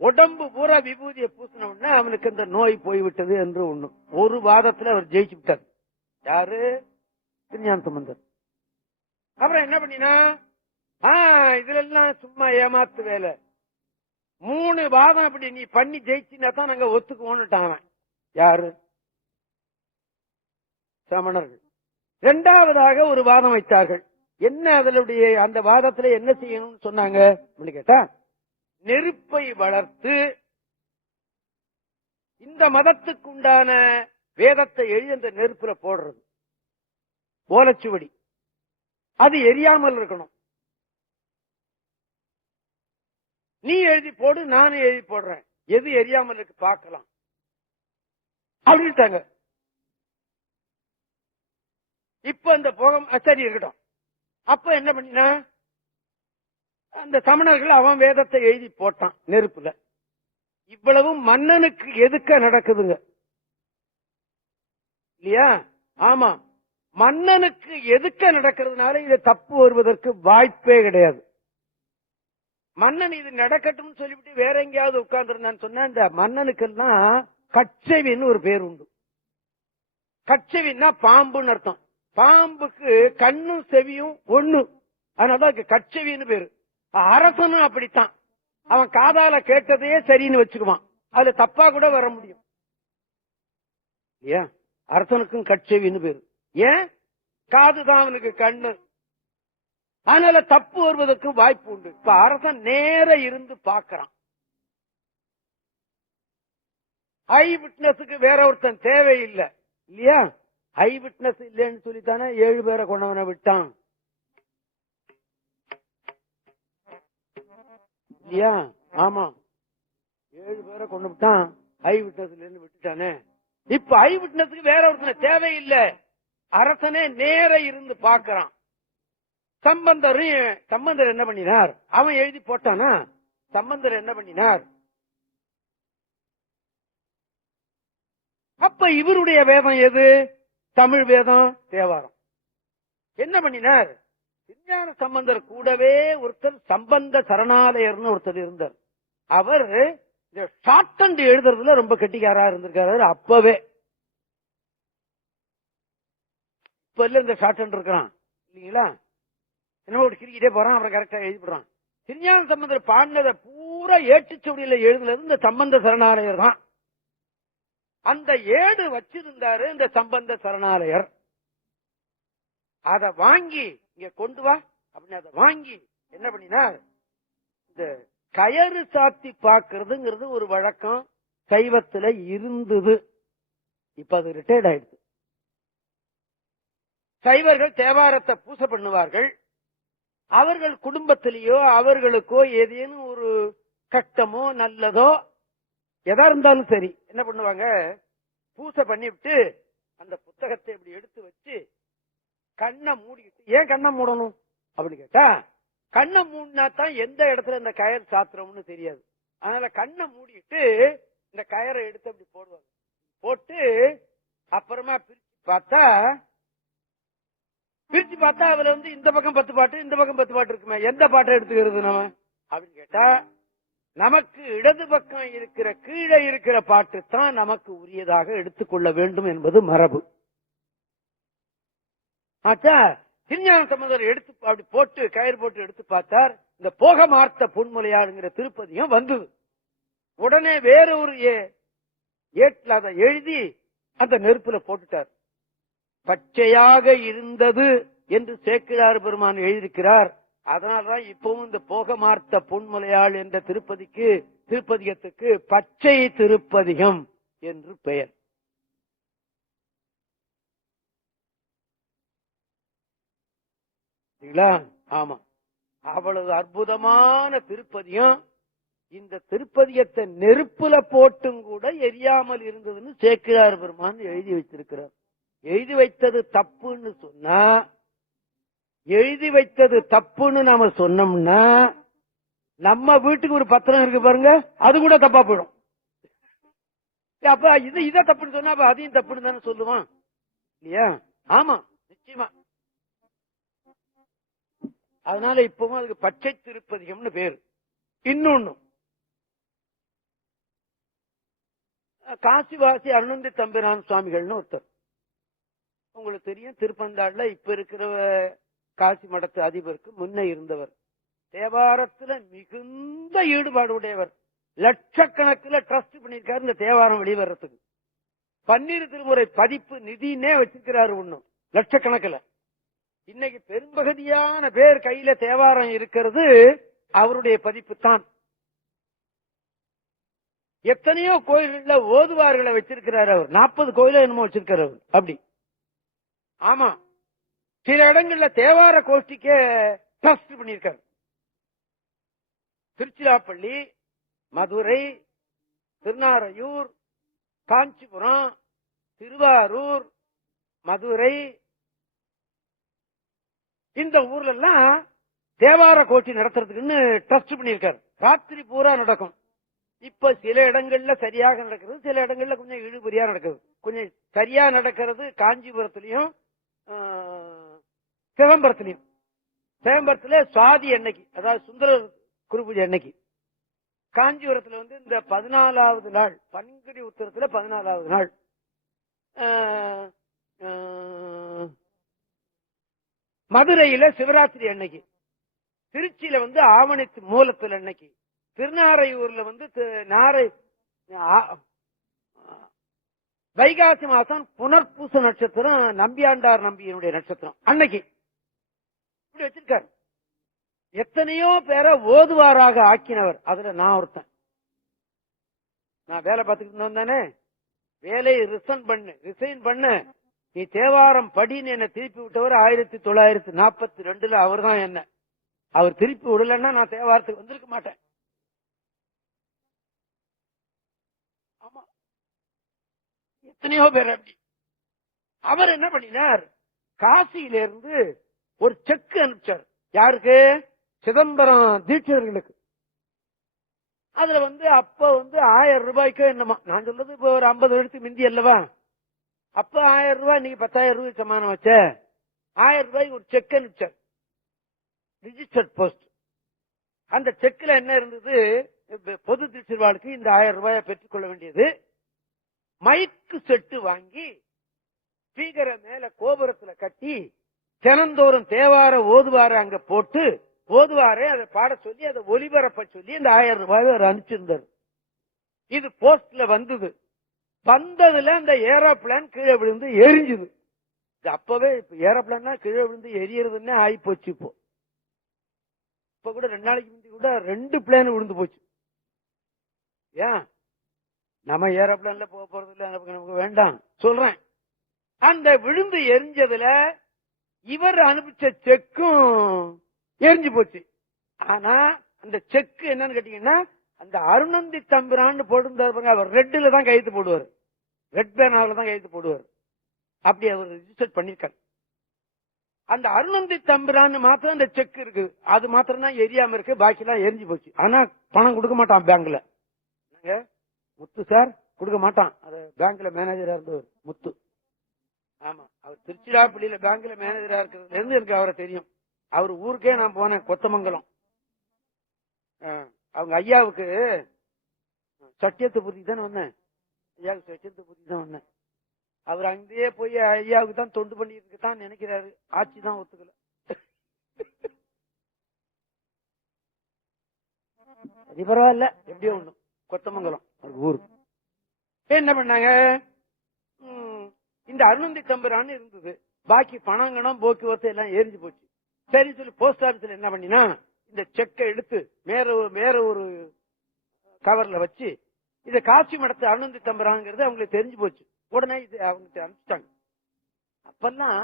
உடம்பு பூரா விபூதியை பூசின அவனுக்கு இந்த நோய் போய்விட்டது என்று ஒண்ணு. ஒரு வாதத்துல அவர் ஜெயிச்சு விட்டார். யாரு? திருஞான சம்பந்தர். அப்புறம் என்ன பண்ணினா, இதுல எல்லாம் சும்மா ஏமாத்து வேலை. 3 வாதம் அப்படி நீ பண்ணி ஜெயிச்சினா தான் நாங்க ஒத்துக்குவோன்னுட்டான். யாரு? சமணர்கள். 2வது ஒரு வாதம் வைத்தார்கள். என்ன அதனுடைய அந்த வாதத்துல என்ன செய்யணும்னு சொன்னாங்க கேட்டா, நெருப்பை வளர்த்து இந்த மதத்துக்கு உண்டான வேதத்தை எழுதி அந்த நெருப்புல போடுறது. ஓலைச்சுவடி அது எரியாமல் இருக்கணும். நீ எழுதி போடு, நானும் எழுதி போடுறேன், எது எரியாமல் இருக்கு பார்க்கலாம் அப்படின்ட்டாங்க. இப்ப அந்த போகம் சரி இருக்கட்டும். அப்ப என்ன பண்ணினா, அந்த சமணர்கள் அவன் வேதத்தை எழுதி போட்டான் நெருப்புல. இவ்வளவும் மன்னனுக்கு எதுக்க நடக்குதுங்க இல்லையா? ஆமா, மன்னனுக்கு எதுக்க நடக்கிறதுனால இது தப்பு வருவதற்கு வாய்ப்பே கிடையாது. மன்னன் இது நடக்கட்டும் சொல்லிவிட்டு வேற எங்கேயாவது உட்கார்ந்து இருந்தான்னு சொன்னா, இந்த மன்னனுக்கெல்லாம் கச்சவின்னு ஒரு பேர் உண்டு. கச்சவின்னா பாம்புன்னு அர்த்தம். பாம்புக்கு கண்ணும் செவியும் ஒண்ணு, அதனாலதான் கச்சவின்னு பேரு. அரசனும் அப்படித்தான். அவன் காதால கேட்டதையே சரின்னு வச்சுக்குவான். அதுல தப்பா கூட வர முடியும் இல்லையா? அரசனுக்கும் கட்செவின்னு பேரு. ஏன்? காதுதான் அவனுக்கு கண்ணு. அதனால தப்பு வருவதற்கு வாய்ப்பு உண்டு. இப்ப அரசன் நேர இருந்து பார்க்கிறான். ஐ விட்னஸுக்கு வேற ஒருத்தன் தேவையில்லை இல்லையா? ஐ விட்னஸ் இல்லைன்னு சொல்லித்தானே 7 பேரை கொண்டவனை விட்டான் இல்லையா? ஆமா, 7 பேரை கொண்டு விட்டான். ஐ விட்னஸ் இல்லைன்னு விட்டுட்டானே. இப்ப ஐ விட்னஸுக்கு வேற ஒருத்தனை தேவையில்லை. அரசனே நேர இருந்து பார்க்கிறான். சம்பந்தர் என்ன பண்ணினார்? அவன் எழுதி போட்டானா? சம்பந்தர் என்ன பண்ணினார்? அப்ப இவருடைய வேதம் எது? தமிழ் வேதம், தேவாரம். என்ன பண்ணினார்? திருஞான சம்பந்தர் கூடவே ஒருத்தர் சம்பந்த சரணாலயர்னு ஒருத்தர் இருந்தார். அவர் இந்த ஷார்ட் அண்ட் எழுதுறதுல ரொம்ப கெட்டிக்காரா இருந்திருக்காரு. அப்பவே இப்ப இல்ல இந்த ஷார்ட் அண்ட் இருக்கிறான் இல்லீங்களா? என்ன ஒரு கிரிக்கிட்டே போறான், அப்புறம் கரெக்டா எழுதிடுறான். திருஞான சம்பந்தர் பாடினதை பூரா ஏட்டுச்சொடியில எழுதுனது இந்த சம்பந்த சரணாலயர் தான். அந்த ஏடு வச்சிருந்தாரு இந்த சம்பந்த சரணாலயர். அதை வாங்கி இங்க கொண்டு வா அப்படின்னு அதை வாங்கி என்ன பண்ணினார்? இந்த கயறு சாத்தி பாக்குறதுங்கிறது ஒரு வழக்கம் சைவத்துல இருந்தது. இப்ப அது ரிட்டையர்ட் ஆயிடுச்சு. சைவர்கள் தேவாரத்தை பூசை பண்ணுவார்கள். அவர்கள் குடும்பத்திலேயோ அவர்களுக்கோ ஏதேனும் ஒரு கஷ்டமோ நல்லதோ எதா இருந்தாலும் சரி என்ன பண்ணுவாங்க? பூசை பண்ணிவிட்டு அந்த புத்தகத்தை இப்படி எடுத்து வச்சு கண்ணை மூடிக்கிட்டு, ஏன் கண்ணை மூடணும் அப்படின்னு கேட்டா, கண்ணை மூடினா தான் எந்த இடத்துல இந்த கயறு சாத்திரம்னு தெரியாது. அதனால கண்ணை மூடிட்டு இந்த கயரை எடுத்து அப்படி போடுவாங்க. போட்டு அப்புறமா பிரிச்சு பார்த்தா அதுல வந்து இந்த பக்கம் 10 பாட்டு, இந்த பக்கம் 10 பாட்டு இருக்குமே, எந்த பாட்டை எடுத்துக்கிறது நம்ம அப்படின்னு கேட்டா, நமக்கு இடது பக்கம் இருக்கிற கீழே இருக்கிற பாட்டு தான் நமக்கு உரியதாக எடுத்துக்கொள்ள வேண்டும் என்பது மரபு. ஆச்சா, திருஞான சம்பந்தர் எடுத்து அப்படி போட்டு கயிறு போட்டு எடுத்து பார்த்தார். இந்த போக மார்த்த பொன்முலையாளுங்கிற திருப்பதியும் வந்தது. உடனே வேற ஒரு ஏட்ல அதை எழுதி அந்த நெருப்புல போட்டுட்டார். பச்சையாக இருந்தது என்று சேக்கிழார் பெருமான் எழுதியிருக்கிறார். அதனால்தான் இப்பவும் இந்த போகமார்த்த பொன்முலையாள் என்ற திருப்பதிகத்துக்கு பச்சை திருப்பதிகம் என்று பெயர். ஆமா, அவ்வளவு அற்புதமான திருப்பதிகம். இந்த திருப்பதிகத்தை நெருப்புல போட்டும் கூட எரியாமல் இருந்ததுன்னு சேக்கிழார் பெருமான் எழுதி வச்சிருக்கிறார். எழுதி வைத்தது தப்புன்னு சொன்னா, எழுதி வைத்தது தப்புன்னு நாம சொன்னோம்னா, நம்ம வீட்டுக்கு ஒரு பத்திரம் இருக்கு பாருங்க, அது கூட தப்பா போயிடும். அப்ப இத தப்புன்னு சொன்னா அப்ப அதையும் தப்புன்னு தானே சொல்லுவான் இல்லையா? ஆமா, நிச்சயமா. அதனால இப்பவும் அதுக்கு பச்சை திருப்பதிகம்னு பேரு. இன்னொன்னு, காசிவாசி அருணந்தி தம்பிரான் சுவாமிகள்னு ஒருத்தர், உங்களுக்கு தெரியும், திருப்பந்தாடுல இப்ப இருக்கிற காசி மடத்து அதிபருக்கு முன்ன இருந்தவர். தேவாரத்துல மிகுந்த ஈடுபாடு உடையவர். லட்சக்கணக்கில் ட்ரஸ்ட் பண்ணிருக்காரு இந்த தேவாரம் வெளிவரத்துக்கு. 12 திருமுறை பதிப்பு நிதினே வச்சிருக்கிறாரு. ஒண்ணும் லட்சக்கணக்கில். இன்னைக்கு பெரும்பகுதியான பேர் கையில தேவாரம் இருக்கிறது அவருடைய பதிப்பு தான். எத்தனையோ கோயில்கள்ல ஓதுவார்களை வச்சிருக்கிறார் அவர். 40 கோயில என்னமோ வச்சிருக்காரு அவர். அப்படி ஆமா, சில இடங்கள்ல தேவார கோஷ்டிக்கே ட்ரஸ்ட் பண்ணிருக்காரு. திருச்சிராப்பள்ளி, மதுரை, திருநாரையூர், காஞ்சிபுரம், திருவாரூர், மதுரை, இந்த ஊர்ல எல்லாம் தேவார கோஷ்டி நடத்துறதுக்குன்னு ட்ரஸ்ட் பண்ணிருக்காரு. ராத்திரி பூரா நடக்கும். இப்ப சில இடங்கள்ல சரியாக நடக்கிறது, சில இடங்கள்ல கொஞ்சம் இழுபறியா நடக்குது. கொஞ்சம் சரியா நடக்கிறது காஞ்சிபுரத்திலையும் சிதம்பரத்திலையும். சிதம்பரத்துல சுவாதி அன்னைக்கு, அதாவது சுந்தர குருபூஜை அன்னைக்கு. காஞ்சிபுரத்துல வந்து இந்த 14வது நாள், பங்குனி உத்திரத்துல 14வது நாள், மதுரையில சிவராத்திரி அன்னைக்கு, திருச்சியில வந்து ஆவணி மூலத்தில் அன்னைக்கு, திருநாரையூர்ல வந்து வைகாசி மாசம் புனர்பூச நட்சத்திரம் நம்பியாண்டார் நம்பியினுடைய நட்சத்திரம் அன்னைக்கு இப்படி வச்சிருக்காரு. எத்தனையோ பேரை ஓதுவாராக ஆக்கினவர். அதுல நான் ஒருத்தன். நான் வேலை பார்த்துக்கிட்டு வந்தானே, வேலையை ரிசைன் பண்ணு நீ தேவாரம் படின்னு என்ன திருப்பி விட்டவர் 1942 அவர் தான் என்ன. அவர் திருப்பி விடலன்னா நான் தேவாரத்துக்கு வந்திருக்க மாட்டேன். ஆமா, எத்தனையோ பேர் அப்படி. அவர் என்ன பண்ணினார், காசியிலிருந்து ஒரு செக் அனுப்பிச்சார். யாருக்கு? சிதம்பரம் தீட்சிதர்களுக்கு. அதுல வந்து அப்ப வந்து 1000 ரூபாய்க்கு என்னமா, நான் சொல்றது இப்ப ஒரு 50 வருஷத்துக்கு மிந்தி அல்லவா, அப்ப 1000 ரூபாய் இன்னைக்கு 10,000 ரூபாய் சமானம் வச்ச 1000 ரூபாய்க்கு ஒரு செக் அனுப்பிச்சார், ரிஜிஸ்டர்ட் போஸ்ட். அந்த செக்ல என்ன இருந்தது, பொது தீட்சிதர்களுக்கு இந்த 1000 ரூபாயை பெற்றுக்கொள்ள வேண்டியது, மைக்கு செட்டு வாங்கி ஸ்பீக்கரை மேல கோபுரத்துல கட்டி தினந்தோறும் தேவார ஓதுவார அங்க போட்டு ஓதுவாரே அதை பாட சொல்லி அதை ஒலிபரப்ப சொல்லி இந்த 1000 ரூபாய் அவர் அனுப்பிச்சிருந்தார். இது போஸ்ட்ல வந்தது. வந்ததுல அந்த ஏரோப்ளான் கீழே விழுந்து எரிஞ்சுது. அப்பவே இப்ப ஏரோப்ளான்னா கீழே விழுந்து எரியறதுன்னு ஆகி போச்சு. இப்ப கூட 2 நாளைக்கு முந்தி கூட 2 பிளேன் விழுந்து போச்சு. ஏன் நம்ம ஏரோப்ளான்ல போக போறது இல்ல, நமக்கு வேண்டாம் சொல்றேன். அந்த விழுந்து எரிஞ்சதுல இவர் அனுப்பிச்ச செக்கும் எரிஞ்சு போச்சு. ஆனா அந்த செக் என்னன்னு கேட்டீங்கன்னா, அந்த அருணந்தி தம்பிரான்னு போட்டிருந்தாரு, அவர் ரெட்ல தான் கையெழுத்து போடுவார், ரெட் பேனால தான் கையெழுத்து போடுவார். அப்படி அவர் ரிஜிஸ்டர் பண்ணிருக்காரு. அந்த அருணந்தி தம்பிரான்னு மாத்திரம் அந்த செக் இருக்கு, அது மாத்திரம் தான் எரியாம இருக்கு, பாக்கி எல்லாம் எரிஞ்சு போச்சு. ஆனா பணம் கொடுக்க மாட்டான் பேங்க்ல. முத்து சார் கொடுக்க மாட்டான். அது பேங்க்ல மேனேஜரா இருந்தவர் முத்து. ஆமா, அவர் திருச்சிராப்பள்ளியில பேங்க்ல மேனேஜரா இருக்கிறதுல இருந்து எனக்கு அவரை தெரியும். அவர் ஊருக்கே நான் போனேன், கொத்தமங்கலம். அவங்க ஐயாவுக்கு சத்தியத்தை புத்தி தானே வந்தேன், ஐயாவுக்கு சத்தியத்தை புத்தி தான் வந்தேன். அவர் அங்கேயே போய் ஐயாவுக்கு தான் தொண்டு பண்ணிட்டு தான் நினைக்கிறாரு, ஆட்சி தான் ஒத்துக்கல. சரி பரவாயில்ல, எப்படியோ ஒண்ணு. கொத்தமங்கலம் ஊரு என்ன பண்ணாங்க, இந்த அருணந்தி தம்பிரான்னு இருந்தது, பாக்கி பணங்கணம் போக்குவரத்து எல்லாம் எரிஞ்சு போச்சு. சரி சொல்லி போஸ்ட் ஆபீஸ்ல என்ன பண்ணினா, இந்த செக்கை எடுத்து வேற ஒரு கவர்ல வச்சு இதை காட்சி மடத்து அருணந்தி தம்பிராங்கிறது அவங்களுக்கு தெரிஞ்சு போச்சு. உடனே இது அவங்க அனுப்பிச்சிட்டாங்க. அப்பெல்லாம்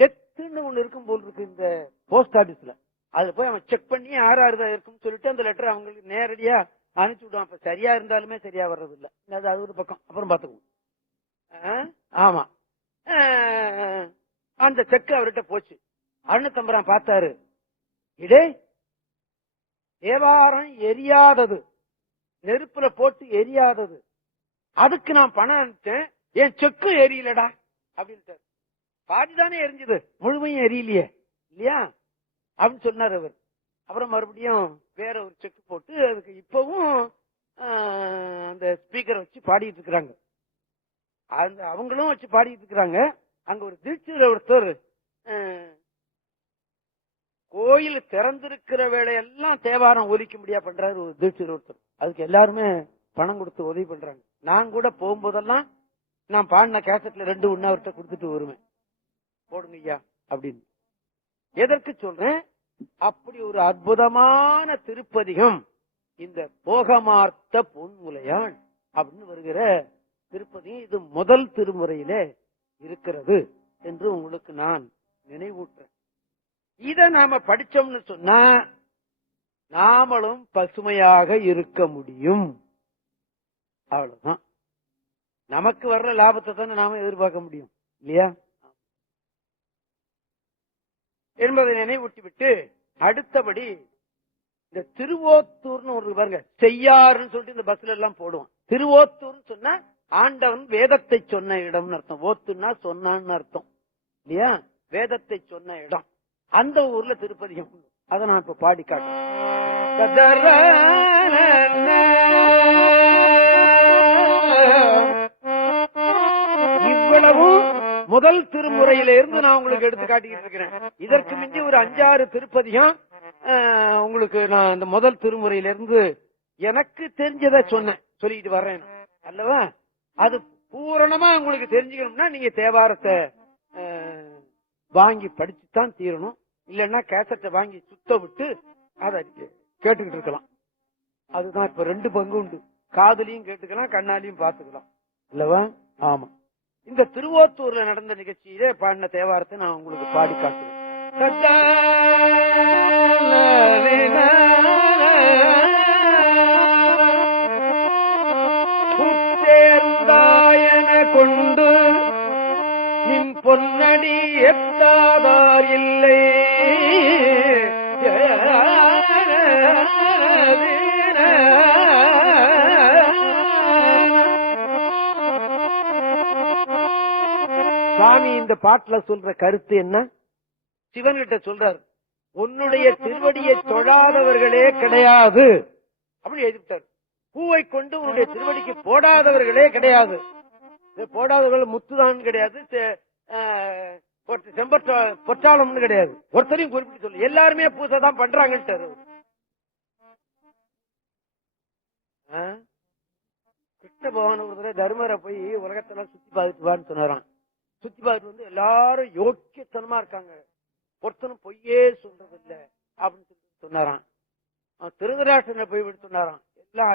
டெத்துன்னு ஒண்ணு இருக்கும் போல் இருக்கு இந்த போஸ்ட் ஆபீஸ்ல. அதுல போய் அவன் செக் பண்ணி யாராருதான் இருக்குன்னு சொல்லிட்டு அந்த லெட்டர் அவங்களுக்கு நேரடியா அனுப்பிச்சு விடுவான். அப்ப சரியா இருந்தாலுமே சரியா வர்றது இல்ல, அது ஒரு பக்கம், அப்புறம் பாத்துக்குவோம். ஆமா, அந்த செக் அவர்கிட்ட போச்சு. அருணத்தம்பரான் பார்த்தாரு, இடே தேவாரம் எரியாதது, நெருப்புல போட்டு எரியாதது, அதுக்கு நான் பணம் அனுப்பிச்சேன், என் செக்கு எரியலடா அப்படின்னு. பாதிதானே எரிஞ்சது, முழுமையும் எரியலையே இல்லையா அப்படின்னு சொன்னார் அவர். அப்புறம் மறுபடியும் வேற ஒரு செக் போட்டு அதுக்கு இப்பவும் அந்த ஸ்பீக்கரை வச்சு பாடிட்டு இருக்கிறாங்க. அவங்களும் வச்சு பாடிட்டு இருக்கிறாங்க. அங்க ஒரு தீட்சிதர் ஒருத்தர் கோயில் திறந்திருக்கிற வேலையெல்லாம் தேவாரம் ஒலிக்க முடியா பண்றாரு ஒரு தீட்சிதர் ஒருத்தர். அதுக்கு எல்லாருமே பணம் கொடுத்து உதவி பண்றாங்க. நான் கூட போகும்போதெல்லாம் நான் பாடின கேசட்ல 2 ஒண்ணு அவர்கிட்ட கொடுத்துட்டு வருவேன், போடுங்க ஐயா அப்படின்னு. எதற்கு சொல்றேன், அப்படி ஒரு அற்புதமான திருப்பதிகம் இந்த போகமார்த்த பொன்முலையான் அப்படின்னு வருகிற திருப்பதி. இது முதல் திருமுறையிலே இருக்கிறது என்று உங்களுக்கு நான் நினைவூட்டுறேன். இத நாம படிச்சோம்னு சொன்னா நாமளும் பசுமையாக இருக்க முடியும். அவ்வளவுதான். நமக்கு வர்ற லாபத்தை தானே நாம எதிர்பார்க்க முடியும் இல்லையா என்பதை நினைவூட்டி விட்டு, அடுத்தபடி இந்த திருவோத்தூர்னு ஒரு பாருங்க, செய்யாருன்னு சொல்லிட்டு இந்த பஸ்ல எல்லாம் போடுவோம். திருவோத்தூர்னு சொன்னா ஆண்டவன் வேதத்தை சொன்ன இடம்னு அர்த்தம். ஓத்துன்னா சொன்னான்னு அர்த்தம் இல்லையா, வேதத்தை சொன்ன இடம். அந்த ஊர்ல திருப்பதிகம், அதை நான் இப்ப பாடி காட்டுறேன். இவ்வளவும் முதல் திருமுறையில இருந்து நான் உங்களுக்கு எடுத்து காட்டிக்கிட்டு இருக்கிறேன். இதற்கு முந்தி ஒரு 5-6 திருப்பதிகம் உங்களுக்கு நான் இந்த முதல் திருமுறையில இருந்து எனக்கு தெரிஞ்சதை சொன்னேன், சொல்லிட்டு வர்றேன் அல்லவா. அது பூரணமா உங்களுக்கு தெரிஞ்சுக்கணும்னா நீங்க தேவாரத்தை வாங்கி படிச்சுதான் தீரணும். இல்லன்னா கேசட்டை வாங்கி சுத்த விட்டு அதை கேட்டுக்கிட்டு இருக்கலாம். அதுதான் இப்ப 2 பங்கு உண்டு. காதலையும் கேட்டுக்கலாம், கண்ணாலையும் பாத்துக்கலாம் அல்லவா. ஆமா, இந்த திருவோத்தூர்ல நடந்த நிகழ்ச்சியிலே பாடின தேவாரத்தை நான் உங்களுக்கு பாடி காட்டுவேன். கொண்டு நின் பொன்னடி எத்தாதார் இல்லை, சாமி இந்த பாட்டுல சொல்ற கருத்து என்ன? சிவன்கிட்ட சொல்றார், உன்னுடைய திருவடியை தொழாதவர்களே கிடையாது அப்படி எழுதிட்டார். பூவை கொண்டு உன்னுடைய திருவடிக்கு போடாதவர்களே கிடையாது. போடாதவர்கள் முத்துதான் கிடையாது, பொற்றாளம் கிடையாது, ஒருத்தரையும் குறிப்பிட்டு சொல்லு. எல்லாருமே பூசை தான் பண்றாங்கன்ட்டு. கிருஷ்ண பகவான் ஒரு தடவை தர்மரை போய் உலகத்தெல்லாம் சுத்தி பார்த்துட்டு வான்னு சொன்னாராம். சுத்தி பார்த்துட்டு வந்து எல்லாரும் யோக்கியத்தனமா இருக்காங்க, ஒருத்தனும் பொய்யே சொல்றது இல்ல அப்படின்னு சொல்லி சொன்னாராம். திருதராஷ்டிரனை போய் விட்டு சொன்னாராம், எல்லாம்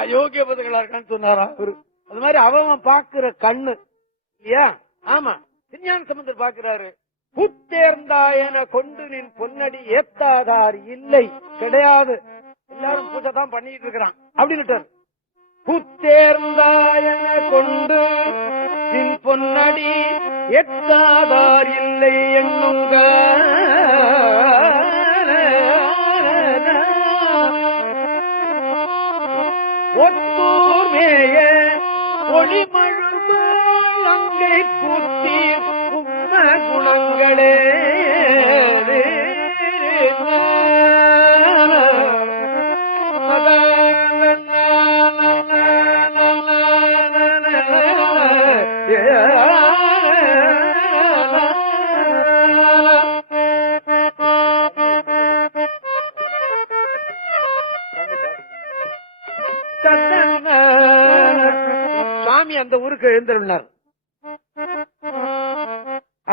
அயோக்கிய பதங்களா இருக்கான்னு சொன்னாராம். அது மாதிரி அவன் பாக்குற கண்ணு இல்லையா. ஆமா, திருஞான சம்பந்தர் பாக்குறாரு, பூத்தேர்ந்தாயன கொண்டு நின் பொன்னடி ஏத்தாதார் இல்லை கிடையாது, எல்லாரும் பூஜை தான் பண்ணிட்டு இருக்கிறான் அப்படின்னு. பூத்தேர்ந்தாயன கொண்டு நின் பொன்னடி எத்தாதார் இல்லை என்னுங்க ஒத்தூர்மேய ஒளிமழுவு அங்கை கூத்தி உம்ம குணங்களே சுவாமி அந்த ஊருக்கு எழுந்திருந்தார்.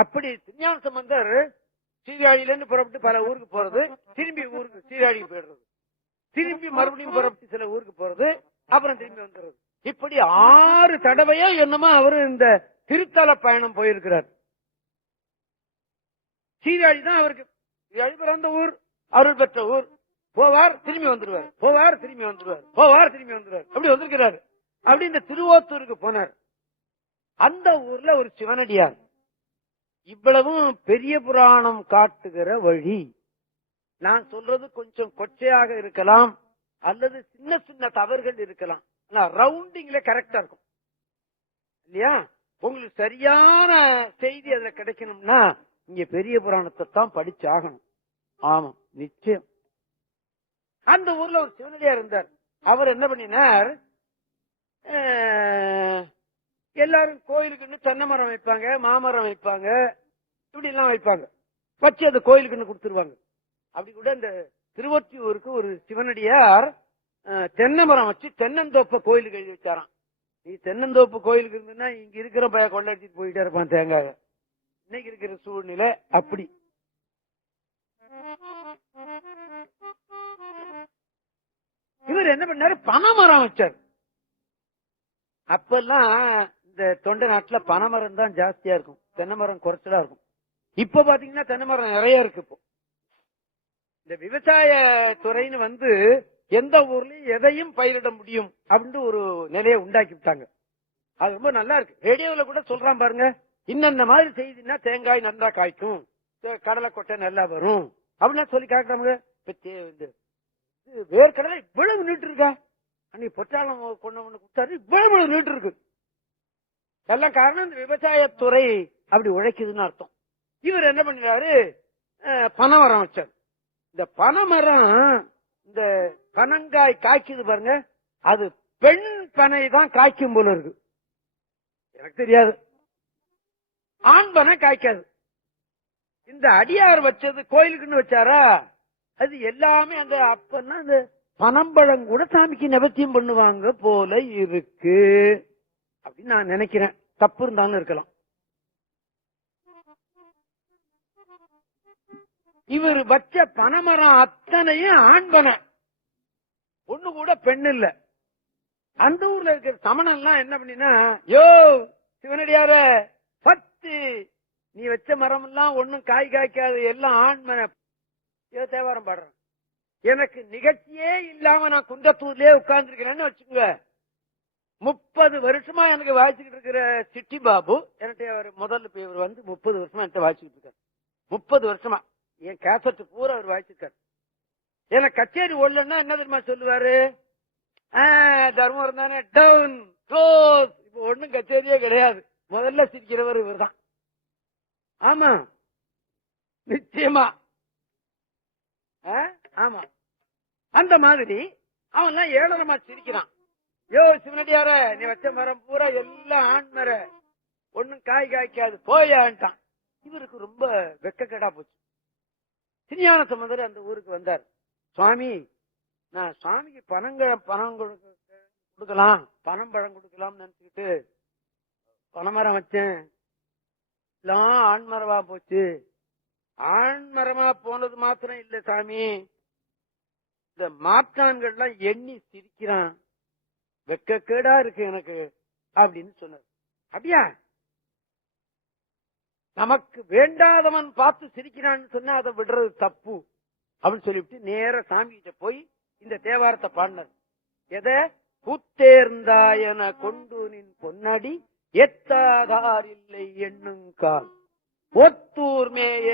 அப்படி திருஞான சம்பந்தர் சீர்காழியில இருந்து புறப்பட்டு பல ஊருக்கு போறது, திரும்பி ஊருக்கு சீர்காழிக்கு போயிடுறது, திரும்பி மறுபடியும் புறப்பட்டு சில ஊருக்கு போறது, அப்புறம் திரும்பி வந்துடுறது. இப்படி 6 தடவையோ என்னமோ அவரு இந்த திருத்தல பயணம் போயிருக்கிறார். சீர்காழி தான் அவருக்கு சீர்காழி பிறந்த ஊர், அருள் பெற்ற ஊர். போவார் திரும்பி வந்துடுவார், போவார் திரும்பி வந்துடுவார், போவார் திரும்பி வந்துடுவார், அப்படி வந்திருக்கிறார். அப்படி இந்த திருவோத்தூருக்கு போனார். அந்த ஊர்ல ஒரு சிவனடியார். இவ்வளவும் பெரிய புராணம் காட்டுகிற வழி. நான் சொல்றது கொஞ்சம் கொச்சையாக இருக்கலாம், அல்லது சின்ன சின்ன தவறுகள் இருக்கலாம். ரவுண்டிங்ல கரெக்டா இருக்கும் இல்லையா. உங்களுக்கு சரியான செய்தி அதுல கிடைக்கணும்னா இங்க பெரிய புராணத்தை தான் படிச்சாகணும். ஆமா, நிச்சயம். அந்த ஊர்ல ஒரு சிவனடியார் இருந்தார். அவர் என்ன பண்ணினார், எல்லாரும் கோயிலுக்குன்னு தென்னை மரம் வைப்பாங்க, மாமரம் வைப்பாங்க, இப்படி எல்லாம் வைப்பாங்க, வச்சு அந்த கோயிலுக்குன்னு கொடுத்துருவாங்க. அப்படி கூட இந்த திருவொற்றியூருக்கு ஒரு சிவனடியார் தென்னை மரம் வச்சு தென்னந்தோப்ப கோயிலுக்கு எழுதி வச்சாராம். நீ தென்னந்தோப்பு கோயிலுக்கு இருந்துன்னா இங்க இருக்கிற பய கொள்ளடிச்சிட்டு போயிட்டே இருப்பான் தேங்காய். இன்னைக்கு இருக்கிற சூழ்நிலை அப்படி. இவர் என்ன பண்ணாரு, பனைமரம் வச்சார். அப்பெல்லாம் இந்த தொண்டை நாட்டுல பனைமரம் தான் ஜாஸ்தியா இருக்கும், தென்னை மரம் குறைச்சலா இருக்கும். இப்ப பாத்தீங்கன்னா தென்னை மரம் நிறைய இருக்கு. இப்போ இந்த விவசாய துறைன்னு வந்து எந்த ஊர்லயும் எதையும் பயிரிட முடியும் அப்படின்னு ஒரு நிலையை உண்டாக்கி விட்டாங்க. அது ரொம்ப நல்லா இருக்கு. ரேடியோல கூட சொல்றான் பாருங்க, இன்னந்த மாதிரி செய்தினா தேங்காய் நல்லா காய்க்கும், கடலை கொட்டை நல்லா வரும் அப்படின்னு சொல்லி காட்டுறாங்க. வேர்க்கடலை இவ்வளவு நீட்டு இருக்கா, அன்னைக்கு பொற்றாளம் கொண்டு கொடுத்தாரு, இவ்வளவு நீட்டு இருக்கு. எல்லாம் காரணம் இந்த விவசாயத்துறை அப்படி உழைக்குதுன்னு அர்த்தம். இவர் என்ன பண்ணிடுறாரு, பனைமரம் வச்சார். இந்த பனைமரம் இந்த பனங்காய் காய்க்குது பாருங்க, அது பெண் பனை தான் காய்க்கும் போல இருக்கு. எனக்கு தெரியாது, ஆண் பனை காய்க்காது. இந்த அடியார் வச்சது கோயிலுக்குன்னு வச்சாரா, அது எல்லாமே அந்த அப்பன்னா அந்த பனம்பழம் கூட சாமிக்கு நிவர்த்தியம் பண்ணுவாங்க போல இருக்கு அப்படின்னு நான் நினைக்கிறேன். தப்பு இருந்தாலும் இருக்கலாம். இவர் வச்ச பனைமரம் அத்தனையும் ஆண்பனை, ஒண்ணு கூட பெண் இல்ல. அந்த ஊர்ல இருக்கிற சமணம் எல்லாம் என்ன பண்ணினா, யோ சிவனடியார 10 நீ வச்ச மரம் எல்லாம் ஒண்ணும் காய் காய்க்காது, எல்லாம் ஆண்மனை. தேவாரம் பாடுறேன், எனக்கு நிகழ்ச்சியே இல்லாம நான் குந்தத்தூர்லயே உட்கார்ந்து இருக்கிறேன்னு வச்சுக்கோங்க. 30 வருஷமா எனக்கு வாய்ச்சிக்கிட்டு இருக்கிற சிட்டி பாபு என்கிட்ட அவர் முதல்ல இவர் வந்து 30 வருஷமா என்கிட்ட வாய்ச்சிக்கிட்டு இருக்காரு. 30 வருஷமா என் கேசட் பூரா அவர் வாய்ச்சிருக்காரு. எனக்கு கச்சேரி ஓடலன்னா என்ன தெரியுமா சொல்லுவாரு, தர்மபுரம் தானே டவுன் க்ளோஸ். இப்ப ஒண்ணும் கச்சேரியே கிடையாது. முதல்ல சிரிக்கிறவர் இவர் தான். ஆமா நிச்சயமா. ஆமா அந்த மாதிரி அவன் ஏளனமா சிரிக்கிறான். யோ சிவனடியார நீ வச்ச மரம் பூரா எல்லாம் ஆண்மர, ஒண்ணும் காய் காய்க்காது போயான்ட்டான். இவருக்கு ரொம்ப வெக்கக்கேடா போச்சு. திருஞான சம்பந்தர் அந்த ஊருக்கு வந்தார். சுவாமி நான் சுவாமிக்கு பனம் கொடுக்கலாம், பனம்பழம் கொடுக்கலாம்னு நினைச்சுக்கிட்டு பனைமரம் வச்சேன், எல்லாம் ஆண்மரமா போச்சு. ஆண்மரமா போனது மாத்திரம் இல்ல சாமி, இந்த மாற்றான்கள்லாம் எண்ணி சிரிக்கிறான், வெக்கக்கேடா இருக்கு எனக்கு அப்படின்னு சொன்னார். அப்படியா, நமக்கு வேண்டாதவன் பார்த்து சிரிக்கிறான்னு சொன்னா அதை விடுறது தப்பு அப்படின்னு சொல்லிவிட்டு நேர சாமி கிட்ட போய் இந்த தேவாரத்தை பாடினார். எதை கூத்தேர்ந்தாயன கொண்டு நின் பொன்னடி எத்தாதார் இல்லை எண்ணுங்கால் ஒத்தூர் மேய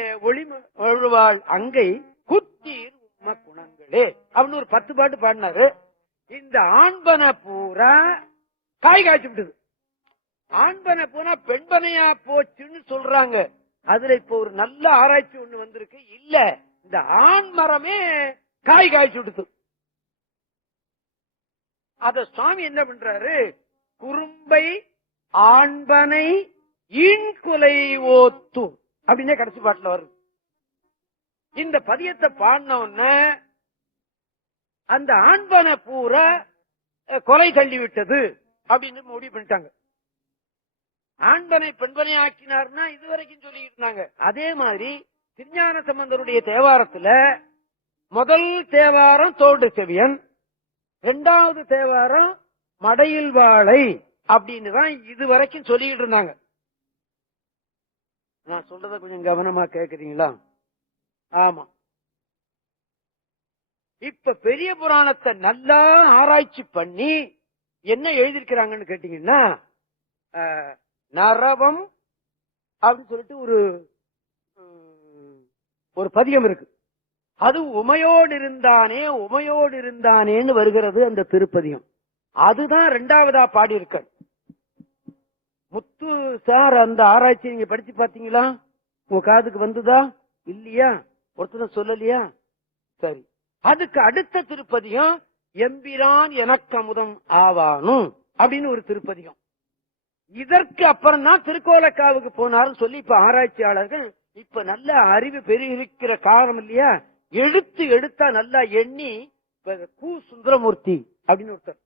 ஒளிவாள் அங்கை குத்தீர் உண்ம குணங்களே அப்படின்னு ஒரு 10 பாட்டு பாடினாரு. இந்த ஆண்பனை பூரா காய் காய்ச்சி விட்டது. ஆண்பனை பூரா பெண்பனையா போச்சுன்னு சொல்றாங்க. அதுல இப்ப ஒரு நல்ல ஆராய்ச்சி ஒண்ணு வந்திருக்கு. இல்ல, இந்த ஆண் மரமே காய் காய்ச்சி விடுது. அத சுவாமி என்ன பண்றாரு, குறும்பை ஆண்பனை ஈன்குலை ஓத்து அப்படின்னே கடைசி பாட்டுல வருது. இந்த பதியத்தை பாடின உடனே அந்த ஆண்பனை பூரா கொலை தள்ளி விட்டது அப்படின்னு முடிவு பண்ணிட்டாங்க. ஆண்பனை பெண்பனை ஆக்கினார்னா இதுவரைக்கும் சொல்லிட்டு இருந்தாங்க. அதே மாதிரி திருஞான சம்பந்தருடைய தேவாரத்துல முதல் தேவாரம் தோடு செவியன், 2வது தேவாரம் மடையில் வாழை அப்படின்னு தான் இதுவரைக்கும் சொல்லிட்டு இருந்தாங்க. நான் சொல்றத கொஞ்சம் கவனமா கேக்குறீங்களா? ஆமா, இப்ப பெரிய புராணத்தை நல்லா ஆராய்ச்சி பண்ணி என்ன எழுதியிருக்கிறாங்கன்னு கேட்டீங்கன்னா, நரவம் அப்படின்னு சொல்லிட்டு ஒரு பதியம் இருக்கு. அது உமையோடு இருந்தானேன்னு வருகிறது அந்த திருப்பதியம். அதுதான் 2வதா பாடி இருக்க. முத்து சார் அந்த ஆராய்ச்சி நீங்க படிச்சு பாத்தீங்களா? உங்க காதுக்கு வந்ததா இல்லையா? ஒருத்தர் சொல்லலையா? சரி, அதுக்கு அடுத்த திருப்பதியம் எம்பிரான் எனக்கு அமுதம் ஆவானும் அப்படின்னு ஒரு திருப்பதியம். இதற்கு அப்புறம் தான் திருக்கோலக்காவுக்கு போனாருன்னு சொல்லி இப்ப ஆராய்ச்சியாளர்கள் இப்ப நல்ல அறிவு பெருகிருக்கிற காலம் இல்லையா, எடுத்தா நல்லா எண்ணி கு சுந்தரமூர்த்தி அப்படின்னு ஒருத்தர்,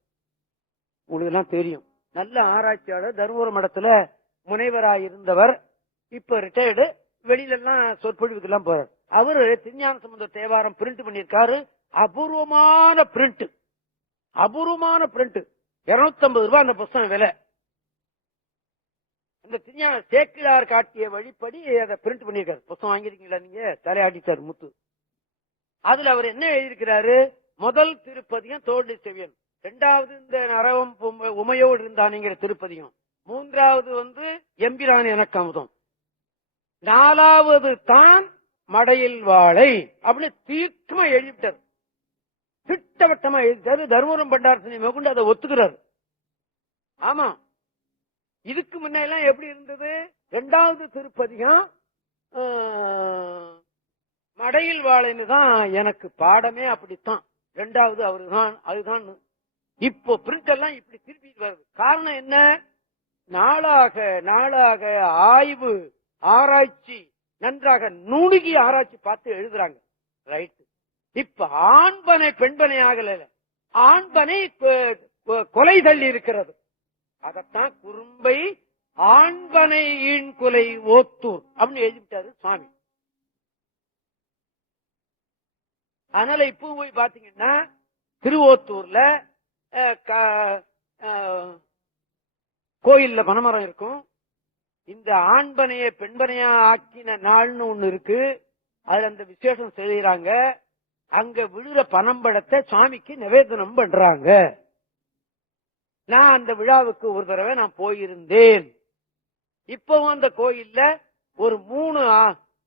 உங்களுக்கு எல்லாம் தெரியும், நல்ல ஆராய்ச்சியாளர், தருமபுரம் மடத்துல முனைவராயிருந்தவர், இப்ப ரிட்டையர்டு, வெளியில எல்லாம் சொற்பொழிவுக்கு எல்லாம் போறார். அவரு திருஞான சம்பந்த தேவாரம் பிரிண்ட் பண்ணிருக்காரு. அபூர்வமான பிரிண்ட், 250 ரூபாய் அந்த புத்தகம் விலை. அந்த திருஞான சேக்கிழார் காட்டிய வழிப்படி அதை பிரிண்ட் பண்ணிருக்காரு. புத்தகம் வாங்கிருக்கீங்களா நீங்க? தலையாட்டிட்டார் முத்து. அதுல அவர் என்ன எழுதியிருக்கிறாரு, முதல் திருப்பதியும் தோல்வி செவியன், 2வது இந்த நரவம் உமையோடு இருந்தானுங்கிற திருப்பதியும், 3வது எம்பிரான் எனக்கு அமுதம், 4வது தான் மடையில் வாழை அப்படின்னு தீர்க்கமா எழுதிட்டார். திட்டவட்டமா எழுதிட்டாரு. தருமபுரம் பண்டாரசனி மேற்கொண்டு அதை ஒத்துக்கிறாரு. ஆமா, இதுக்கு முன்னெல்லாம் எப்படி இருந்தது, 2வது திருப்பதியும் மடையில் வாழைன்னு தான் எனக்கு பாடமே, அப்படித்தான் 2வது அவருதான், அதுதான். இப்போ பிரிண்ட் எல்லாம் இப்படி திருப்பி வருது. காரணம் என்ன, நாளாக ஆய்வு ஆராய்ச்சி நன்றாக நுணுகி ஆராய்ச்சி பார்த்து எழுதுறாங்க. ரைட், இப்ப ஆண்பனை பெண்பனை ஆகல, ஆண்பனை கொலை தள்ளி இருக்கிறது. அதத்தான் குறும்பை ஆண்பனை ஈண்குலை ஓத்தூர் அப்படின்னு எழுதிவிட்டாரு சுவாமி. அதனால இப்ப போய் பாத்தீங்கன்னா திருவோத்தூர்ல கோயில்ல பனைமரம் இருக்கும். இந்த ஆண்பனைய பெண்பனையா ஆக்கின நாள்னு ஒண்ணு இருக்கு. அதுல அந்த விசேஷம் செய்யறாங்க. அங்க விழுற பனம்பழத்தை சுவாமிக்கு நிவேதனம் பண்றாங்க. நான் அந்த விழாவுக்கு ஒரு தடவை நான் போயிருந்தேன். இப்பவும் அந்த கோயில்ல ஒரு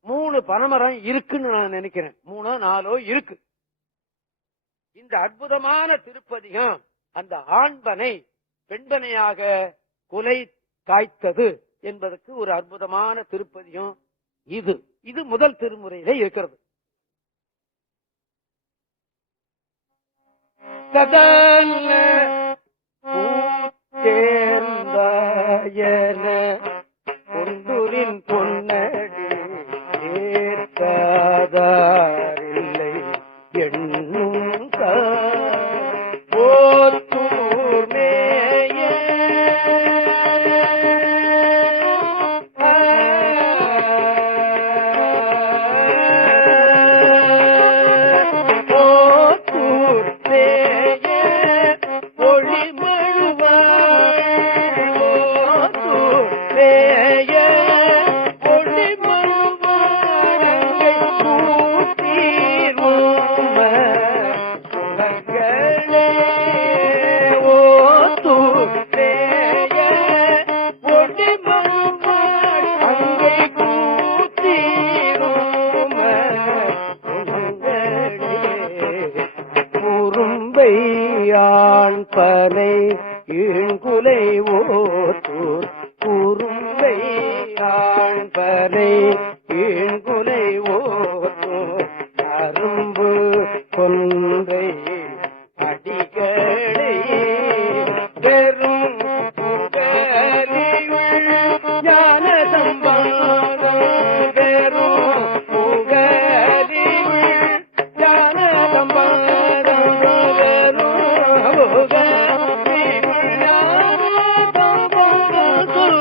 மூணு பனைமரம் இருக்குன்னு நான் நினைக்கிறேன். 3 4 இருக்கு. இந்த அற்புதமான திருப்பதிகம் அந்த ஆண்பனை பெண்பனையாக கொலை காய்த்தது என்பதற்கு ஒரு அற்புதமான திருப்பதிகம் இது. இது முதல் திருமுறையிலே இருக்கிறது. பொண்டூரின் பொன்னடி ஏற்காதாரில்லை எண்ணும் ஓத்தூர் மேய ஓத்தூர் மேய ஒளிமழுவாய் ஓத்தூர் மேய ஒளிமழுவாய் கூத்தீர் ஓத்தூர் மேய ஒளிமழுவாய் அங்கே கூத்தீரும் குறும்பை ஆண்பனை ஈண்குலை ஓத்தூர் குறும்பை ஆண்பனை ஈண்குலை ஓத்தூர் அரும்பு கொன்றை அடிகளை பெரும் புகழியுள் ஞான சம்பந்தம் பெரும் புகழியுள் ஞான சம்பந்தம் பெரும் புகழியுள் ஞான சம்பந்தம்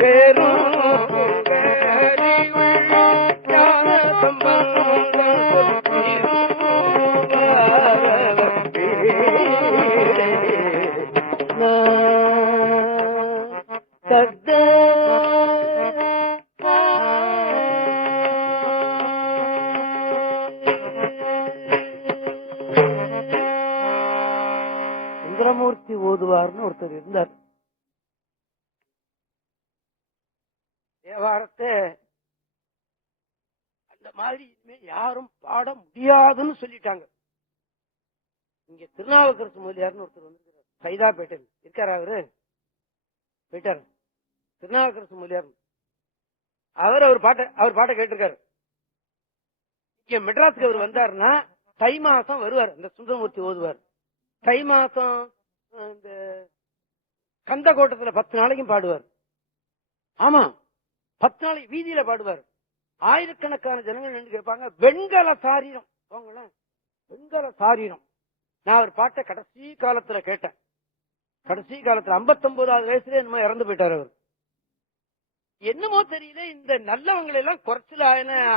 பெரும் புகழியுள் ஞான சுந்தரமூர்த்தி ஓதுவார்னு ஒருத்தர் இருந்தார். தேவாரத்தை அந்த மாதிரி இனிமே யாரும் பாட முடியாதுன்னு சொல்லிட்டாங்க. இங்க திருநாவுக்கரசு முதலியார்னு ஒருத்தர் வந்திருக்கிறார். சைதாப்பேட்டையில் இருக்காரு. அவரு போயிட்டாரு. திருநாவுக்கரசு முதலியார் அவர் பாட்டை கேட்டிருக்காரு. இங்க மெட்ராஸுக்கு அவர் வந்தாருன்னா தை மாசம் வருவார். இந்த சுந்தரமூர்த்தி ஓதுவார். தை மாசம் இந்த கந்த கோட்டத்துல 10 நாளைக்கும் பாடுவார். ஆமா, 10 நாளைக்கு வீதியில பாடுவார். ஆயிரக்கணக்கான ஜனங்கள் நின்று கேட்பாங்க. வெண்கல சாரீரம் போங்களேன், வெண்கல சாரீரம். நான் அவர் பாட்டை கடைசி காலத்துல கேட்டேன். கடைசி காலத்துல 59வது வயசுல என்னமோ இறந்து போயிட்டார் அவர். என்னமோ தெரியல, இந்த நல்லவங்களை எல்லாம் குறைச்சல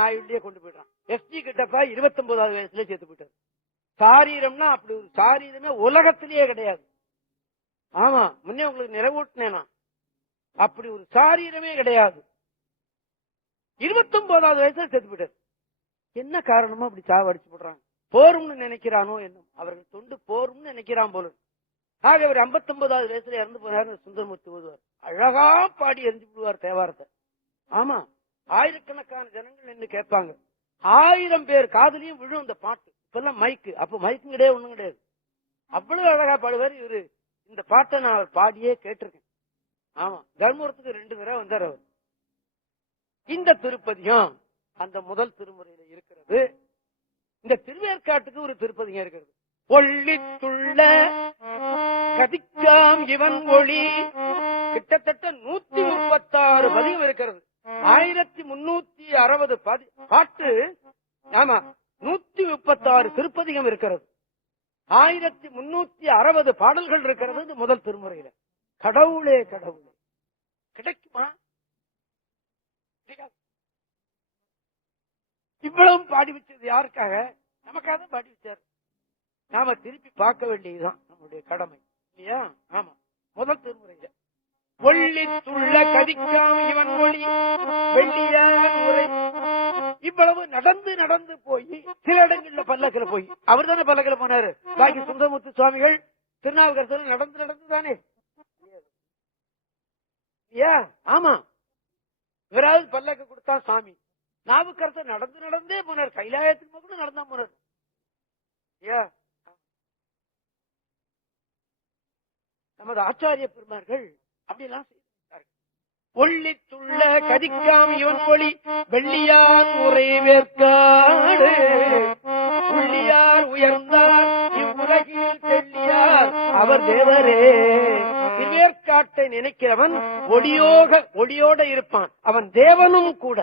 ஆயுள்லயே கொண்டு போயிட்டான். எஸ்டி கிட்டப்பா 29வது வயசுல சேர்த்து போயிட்டார். சாரீரம்னா அப்படி ஒரு சாரீரமே உலகத்திலேயே கிடையாது. ஆமா, முன்னே உங்களுக்கு நிறைவூட்டினேனா, அப்படி ஒரு சாரீரமே கிடையாது. 29வது வயசுல சேர்த்து போயிட்டார். என்ன காரணமோ அப்படி சாவடிச்சு போடுறாங்க. போரும்னு நினைக்கிறானோ என்ன, அவர்கள் தொண்டு போரும்னு நினைக்கிறான் போல. ஆக அவர் 59வது வயசுல இறந்து போனார். சுந்தரமூர்த்தி ஓதுவார். அழகா பாடி எரிஞ்சு விடுவார் தேவாரத்தை. ஆமா, ஆயிரக்கணக்கான ஜனங்கள் நின்று கேட்பாங்க. 1000 பேர் காதலியும் விழும் அந்த பாட்டு. இப்பெல்லாம் மைக்கு, அப்ப மைக்கும் கிடையாது, ஒண்ணும் கிடையாது. அவ்வளவு அழகா பாடுவார் இவரு. இந்த பாட்டை நான் அவர் பாடியே கேட்டிருக்கேன். ஆமா, தர்மபுரத்துக்கு 2 தடவை வந்தார் அவர். இந்த திருப்பதியும் அந்த முதல் திருமுறையில இருக்கிறது. இந்த திருவேற்காட்டுக்கு ஒரு திருப்பதிகம் இருக்கிறது. ஒள்ளித்துள்ள கதிக்காம் இவன் ஒளி. கிட்டத்தட்ட 136 பதிகம் இருக்கிறது. 1360 பாட்டு. ஆமா, 136 திருப்பதிகம் இருக்கிறது. 1360 பாடல்கள் இருக்கிறது இந்த முதல் திருமுறையில. கடவுளே கடவுளே, கிடைக்குமா? இவ்வளவு பாடி வச்சது யாருக்காக? நமக்காக தான் பாடி வச்சார். நாம திருப்பி பார்க்க வேண்டியதுதான் நம்முடைய கடமை இல்லையா? ஆமா, முதல் திருமுறையில ஒள்ளித்துள்ள கதிக்காம இவன் ஒளி வெள்ளியான் உரை. இவ்வளவு நடந்து நடந்து போய் சில இடங்கள்ல பல்லக்கில போய், அவர் தானே பல்லக்கில போனாரு. பாக்கி சுந்தரமுத்து சுவாமிகள் திருநாவுக்கரசர் நடந்து நடந்து தானே. ஆமா, இவராவது பல்லக்கு கொடுத்தா சாமி. நாவுக்கரசர் நடந்து நடந்தே போனார். கைலாயத்துக்கு கூட நடந்தா போனார். நமது ஆச்சாரிய பெருமார்கள் அப்படியெல்லாம் செய்தார்கள். ஒள்ளித்துள்ள கதிக்காம் இவன் ஒளி வெள்ளியார் உரை வேற்காடு. உள்ளியார் உயர்ந்தார் இவ்வுலகில் தெள்ளியார் அவர் தேவரே. திருவேற்காட்டை நினைக்கிறவன் ஒளியோட இருப்பான். அவன் தேவனும் கூட.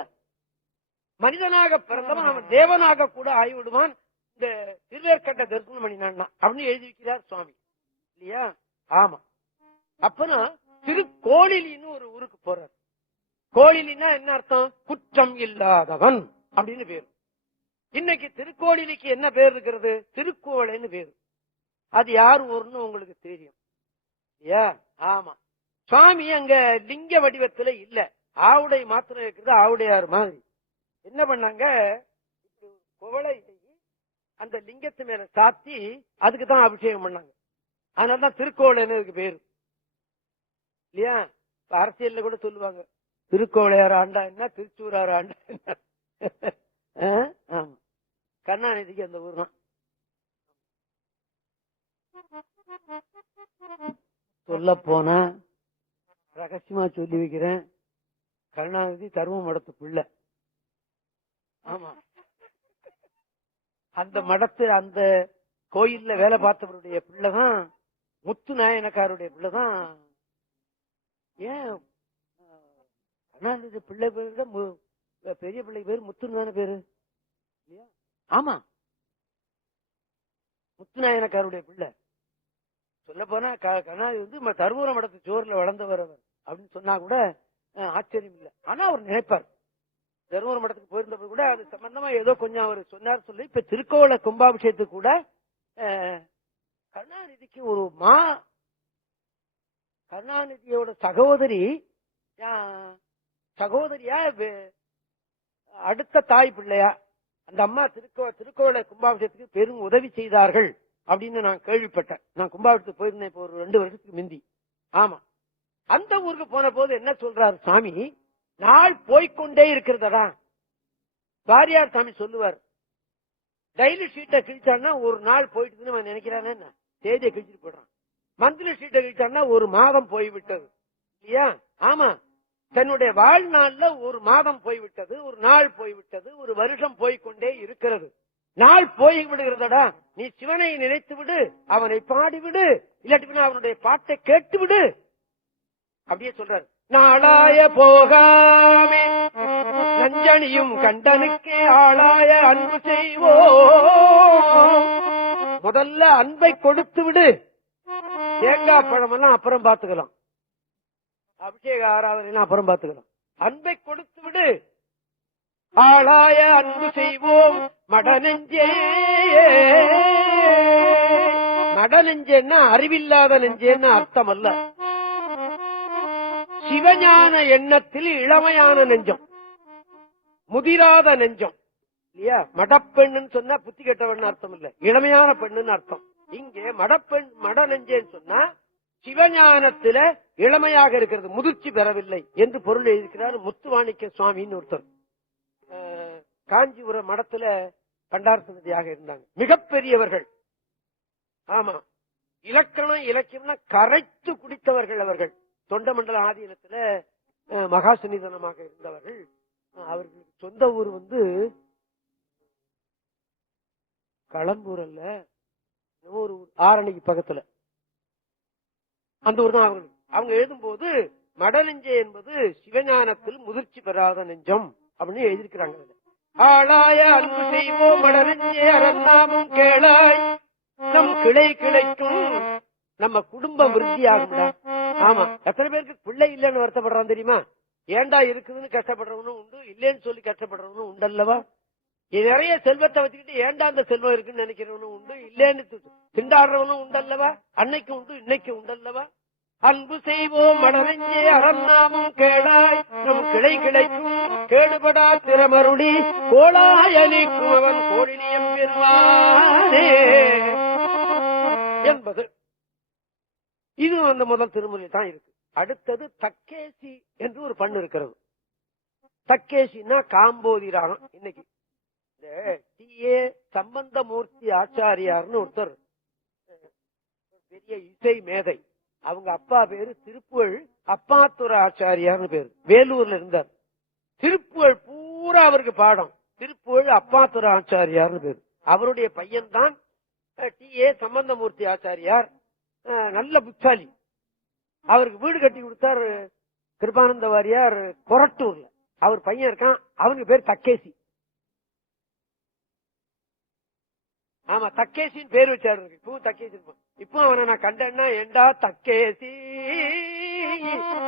மனிதனாக பிறந்தவன் அவன் தேவனாக கூட ஆகிவிடுவான். இந்த திருவேற்காட்டை தரிசனம் பண்ணினான் அப்படின்னு எழுதி வைக்கிறார் சுவாமி இல்லையா? ஆமா. அப்பனா திருக்கோளிலின்னு ஒரு ஊருக்கு போறார். கோளிலின்னா என்ன அர்த்தம்? குற்றம் இல்லாதவன் அப்படின்னு பேரு. இன்னைக்கு திருக்கோளிலிக்கு என்ன பேர் இருக்கிறது? திருக்கோளைன்னு பேரு. அது யார் ஊர்னு உங்களுக்கு தெரியும். ஆமா, சுவாமி அங்க லிங்க வடிவத்துல இல்ல, ஆவுடை மாத்திரம் இருக்கிறது. ஆவுடையார் மாதிரி என்ன பண்ணாங்க, குவளை அந்த லிங்கத்து மேல சாத்தி அதுக்குதான் அபிஷேகம் பண்ணாங்க. அதனாலதான் திருக்கோளைன்னு இருக்கு பேரு இல்லையா? அரசியல்ல கூட சொல்லுவாங்க, திருக்கோளையார் ஆண்டா என்ன, திருச்சூரார் ஆண்டா என்ன. கருணாநிதிக்கு அந்த ஊர் தான். சொல்ல போனா ரகசியமா சொல்லி வைக்கிறேன், கருணாநிதி தர்ம மடத்து பிள்ளை. ஆமா, அந்த மடத்து அந்த கோயில்ல வேலை பார்த்தவருடைய பிள்ளைதான் முத்து நாயனக்காருடைய பிள்ளைதான். ஏன் கருணாநிதி பிள்ளை பேரு பெரிய பிள்ளை பேரு முத்துன்னு தானே பேரு? ஆமா, முத்து நாயனக்காருடைய பிள்ளை. சொல்ல போனா கருணாநிதி தருமபுர மடத்து ஜோர்ல வளர்ந்தவர் அவர் அப்படின்னு சொன்னா கூட ஆச்சரியம் இல்லை. ஆனா அவர் நினைப்பார். தருமபுர மடத்துக்கு போயிருந்தப்ப கூட அது சம்பந்தமா ஏதோ கொஞ்சம் அவர் சொன்னார் சொல்லி. இப்ப திருக்கோவில கும்பாபிஷேகத்துக்கு கூட கருணாநிதிக்கு ஒரு கருணாநிதியோட சகோதரியா அடுத்த தாய் பிள்ளையா அந்த அம்மா திருக்கோவில கும்பாபிஷேகத்துக்கு பெரும் உதவி செய்தார்கள் அப்படின்னு நான் கேள்விப்பட்டேன். நான் கும்பாபிஷேகத்துக்கு போயிருந்தேன் இப்போ ஒரு 2 வருஷத்துக்கு முந்தி. ஆமா, அந்த ஊருக்கு போன போது என்ன சொல்றாரு சாமி, நாள் போய்கொண்டே இருக்கிறதா. வாரியார் சாமி சொல்லுவார், டெய்லி ஷீட்டை கிழிச்சான்னா ஒரு நாள் போயிட்டுன்னு நினைக்கிறானே, தேதியை கிழிச்சிட்டு போடுறான். மந்த்லி ஷீட்டை கிழிச்சான்னா ஒரு மாதம் போய்விட்டது இல்லையா? ஆமா, தன்னுடைய வாழ்நாள்ல ஒரு மாதம் போய்விட்டது, ஒரு நாள் போய்விட்டது, ஒரு வருஷம் போய்கொண்டே இருக்கிறது. நாள் போய் விடுகிறதடா, நீ சிவனை நினைத்து விடு, அவனை பாடிவிடு, இல்லாட்டி அவனுடைய பாட்டை கேட்டு விடு அப்படியே சொல்றாரு. நாளாய போகாமே நஞ்சனியும் கண்டனுக்கே ஆளாய அன்பு செய்வோம். முதல்ல அன்பை கொடுத்து விடு. தேங்காய் பழமெல்லாம் அப்புறம் பாத்துக்கலாம், அபிஷேக ஆராதனை அப்புறம் பாத்துக்கலாம். அன்பை கொடுத்து விடு. ஆளாய அன்பு செய்வோம் மடநெஞ்சே. மடநெஞ்சேன்னா அறிவில்லாத நெஞ்சேன்னு அர்த்தம் அல்ல. சிவஞான எண்ணத்தில் இளமையான நெஞ்சம், முதிராத நெஞ்சம் இல்லையா? மடப்பெண்ணு சொன்னா புத்தி கெட்டவன் அர்த்தம் இல்ல, இளமையான பெண்ணுன்னு அர்த்தம். இங்கே மடப்பெண் மட நெஞ்சேன்னு சொன்னா சிவஞானத்துல இளமையாக இருக்கிறது, முதிர்ச்சி பெறவில்லை என்று பொருள் எழுதிக்கிறார் முத்துவாணிக்க சுவாமின்னு ஒருத்தர். காஞ்சிபுரம் மடத்துல பண்டாரசதியாக இருந்தாங்க, மிகப்பெரியவர்கள். ஆமா, இலக்கணம் இலக்கியம்னா கரைத்து குடித்தவர்கள் அவர்கள். தொண்டமண்டல ஆதீனத்துல மகாசன்னிதானமாக இருந்தவர்கள். அவர்களுக்கு சொந்த ஊர் களம்பூர் அல்ல, ஒரு ஆரணிக்கு பக்கத்துல அந்த ஊர் தான் அவங்களுக்கு. அவங்க எழுதும் போது மடநெஞ்சே என்பது சிவஞானத்தில் முதிர்ச்சி பெறாத நெஞ்சம் அப்படின்னு எழுதியிருக்கிறாங்க. ஆளாய அன்பு செய்வோம் மடநெஞ்சே அரண்நாமும் கேளாய் நம் கிளை கிளைக்கும் நம்ம குடும்பம் விருத்தி ஆகும்டா. ஆமா, எத்தனை பேருக்கு பிள்ளை இல்லைன்னு வருத்தப்படுறான் தெரியுமா? ஏண்டா இருக்குதுன்னு கஷ்டப்படுறவனும் உண்டு, இல்லைன்னு சொல்லி கஷ்டப்படுறவனும் உண்டல்லவா? நிறைய செல்வத்தை வச்சுக்கிட்டு ஏண்டா அந்த செல்வம் இருக்குன்னு நினைக்கிறவனும் உண்டு, இல்லைன்னு திண்டாடுறவனும் உண்டல்லவா? அன்னைக்கு உண்டு, இன்னைக்கு உண்டல்லவா? அன்பு செய்வோம் மடநெஞ்சே அரண்நாமும் கேளாய் நம் கிளை கிளைக்கும் கேடுபடா திறமருளி கோளாயலிக்கும் அவன் கோழிலியம் பெறுவானே என்பது. இது அந்த முதல் திருமுறை தான் இருக்கு. அடுத்தது தக்கேசி என்று ஒரு பண்ணு இருக்கிறது. தக்கேசின்னா காம்போதி ராகம். இன்னைக்கு டி.ஏ. சம்பந்தமூர்த்தி ஆச்சாரியார்னு ஒருத்தர் பெரிய இசை மேதை. அவங்க அப்பா பேரு திருப்புகழ் அப்பாத்துறை ஆச்சாரியார்னு பேரு. வேலூர்ல இருந்தார். திருப்புகழ் பூரா அவருக்கு பாடம். திருப்புகழ் அப்பாத்துறை ஆச்சாரியார்னு பேரு. அவருடைய பையன் தான் டி.ஏ. சம்பந்தமூர்த்தி ஆச்சாரியார். நல்ல புத்தாலி. அவருக்கு வீடு கட்டி கொடுத்தார் கிருபானந்த வாரியார் கொரட்டூர்ல. அவர் பையன் இருக்கான், அவனுக்கு பேர் தக்கேசி. ஆமா, தக்கேசின்னு பேர் வச்சாரு. இப்போ தக்கேசி இருப்பான். இப்போ அவனை நான் கண்டேன்னா ஏண்டா தக்கேசி,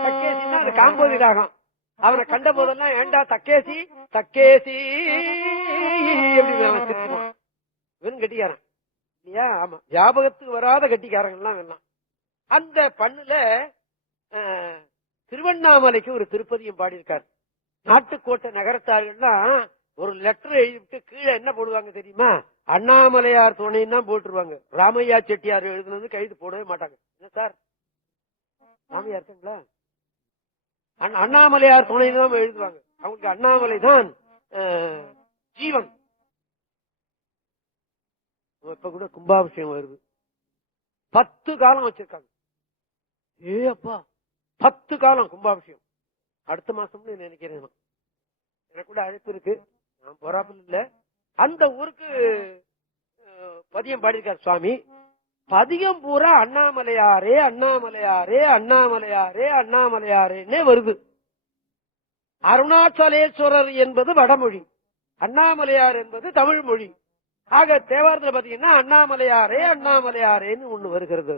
தக்கேசின்னா அது காம்போதி ராகம். அவனை கண்ட போதெல்லாம் ஏண்டா தக்கேசி தக்கேசி எப்படி அவன் சிரிச்சுவான். வெறும் கட்டிக்காரன் இல்லையா? ஆமா, ஞாபகத்துக்கு வராத கட்டிக்காரங்க எல்லாம் வேணாம். அந்த பண்ணுல திருவண்ணாமலைக்கு ஒரு திருப்பதியும் பாடியிருக்காரு. நாட்டுக்கோட்டை நகரத்தார்கள்லாம் ஒரு லெட்டர் எழுதிவிட்டு கீழே என்ன போடுவாங்க தெரியுமா? அண்ணாமலையார் துணைன்னு தான் போட்டுருவாங்க. ராமையா செட்டியார் எழுதுனது கைது போடவே மாட்டாங்க. என்ன சார் ராமையா இருக்குங்களா? அண்ணாமலையார் துணைன்னு தான் எழுதுவாங்க. அவங்களுக்கு அண்ணாமலை தான் ஜீவன். இப்ப கூட கும்பாபிஷேகம் வருது. 10 காலம் வச்சிருக்காங்க. ஏ அப்பா, 10 காலம் கும்பாபிஷேகம். அடுத்த மாசம்னு நினைக்கிறேன். எனக்கு கூட அழைப்பு இருக்கு, நான் போறாமல் இல்ல. அந்த ஊருக்கு பதியம் பாடியிருக்கார் சுவாமி. பதியம் பூரா அண்ணாமலையாரே அண்ணாமலையாரே அண்ணாமலையாரே அண்ணாமலையாரேன்னே வருது. அருணாச்சலேஸ்வரர் என்பது வடமொழி, அண்ணாமலையார் என்பது தமிழ் மொழி. ஆக தேவாரத்தில் பாத்தீங்கன்னா அண்ணாமலையாரே அண்ணாமலையாரேன்னு ஒண்ணு வருகிறது.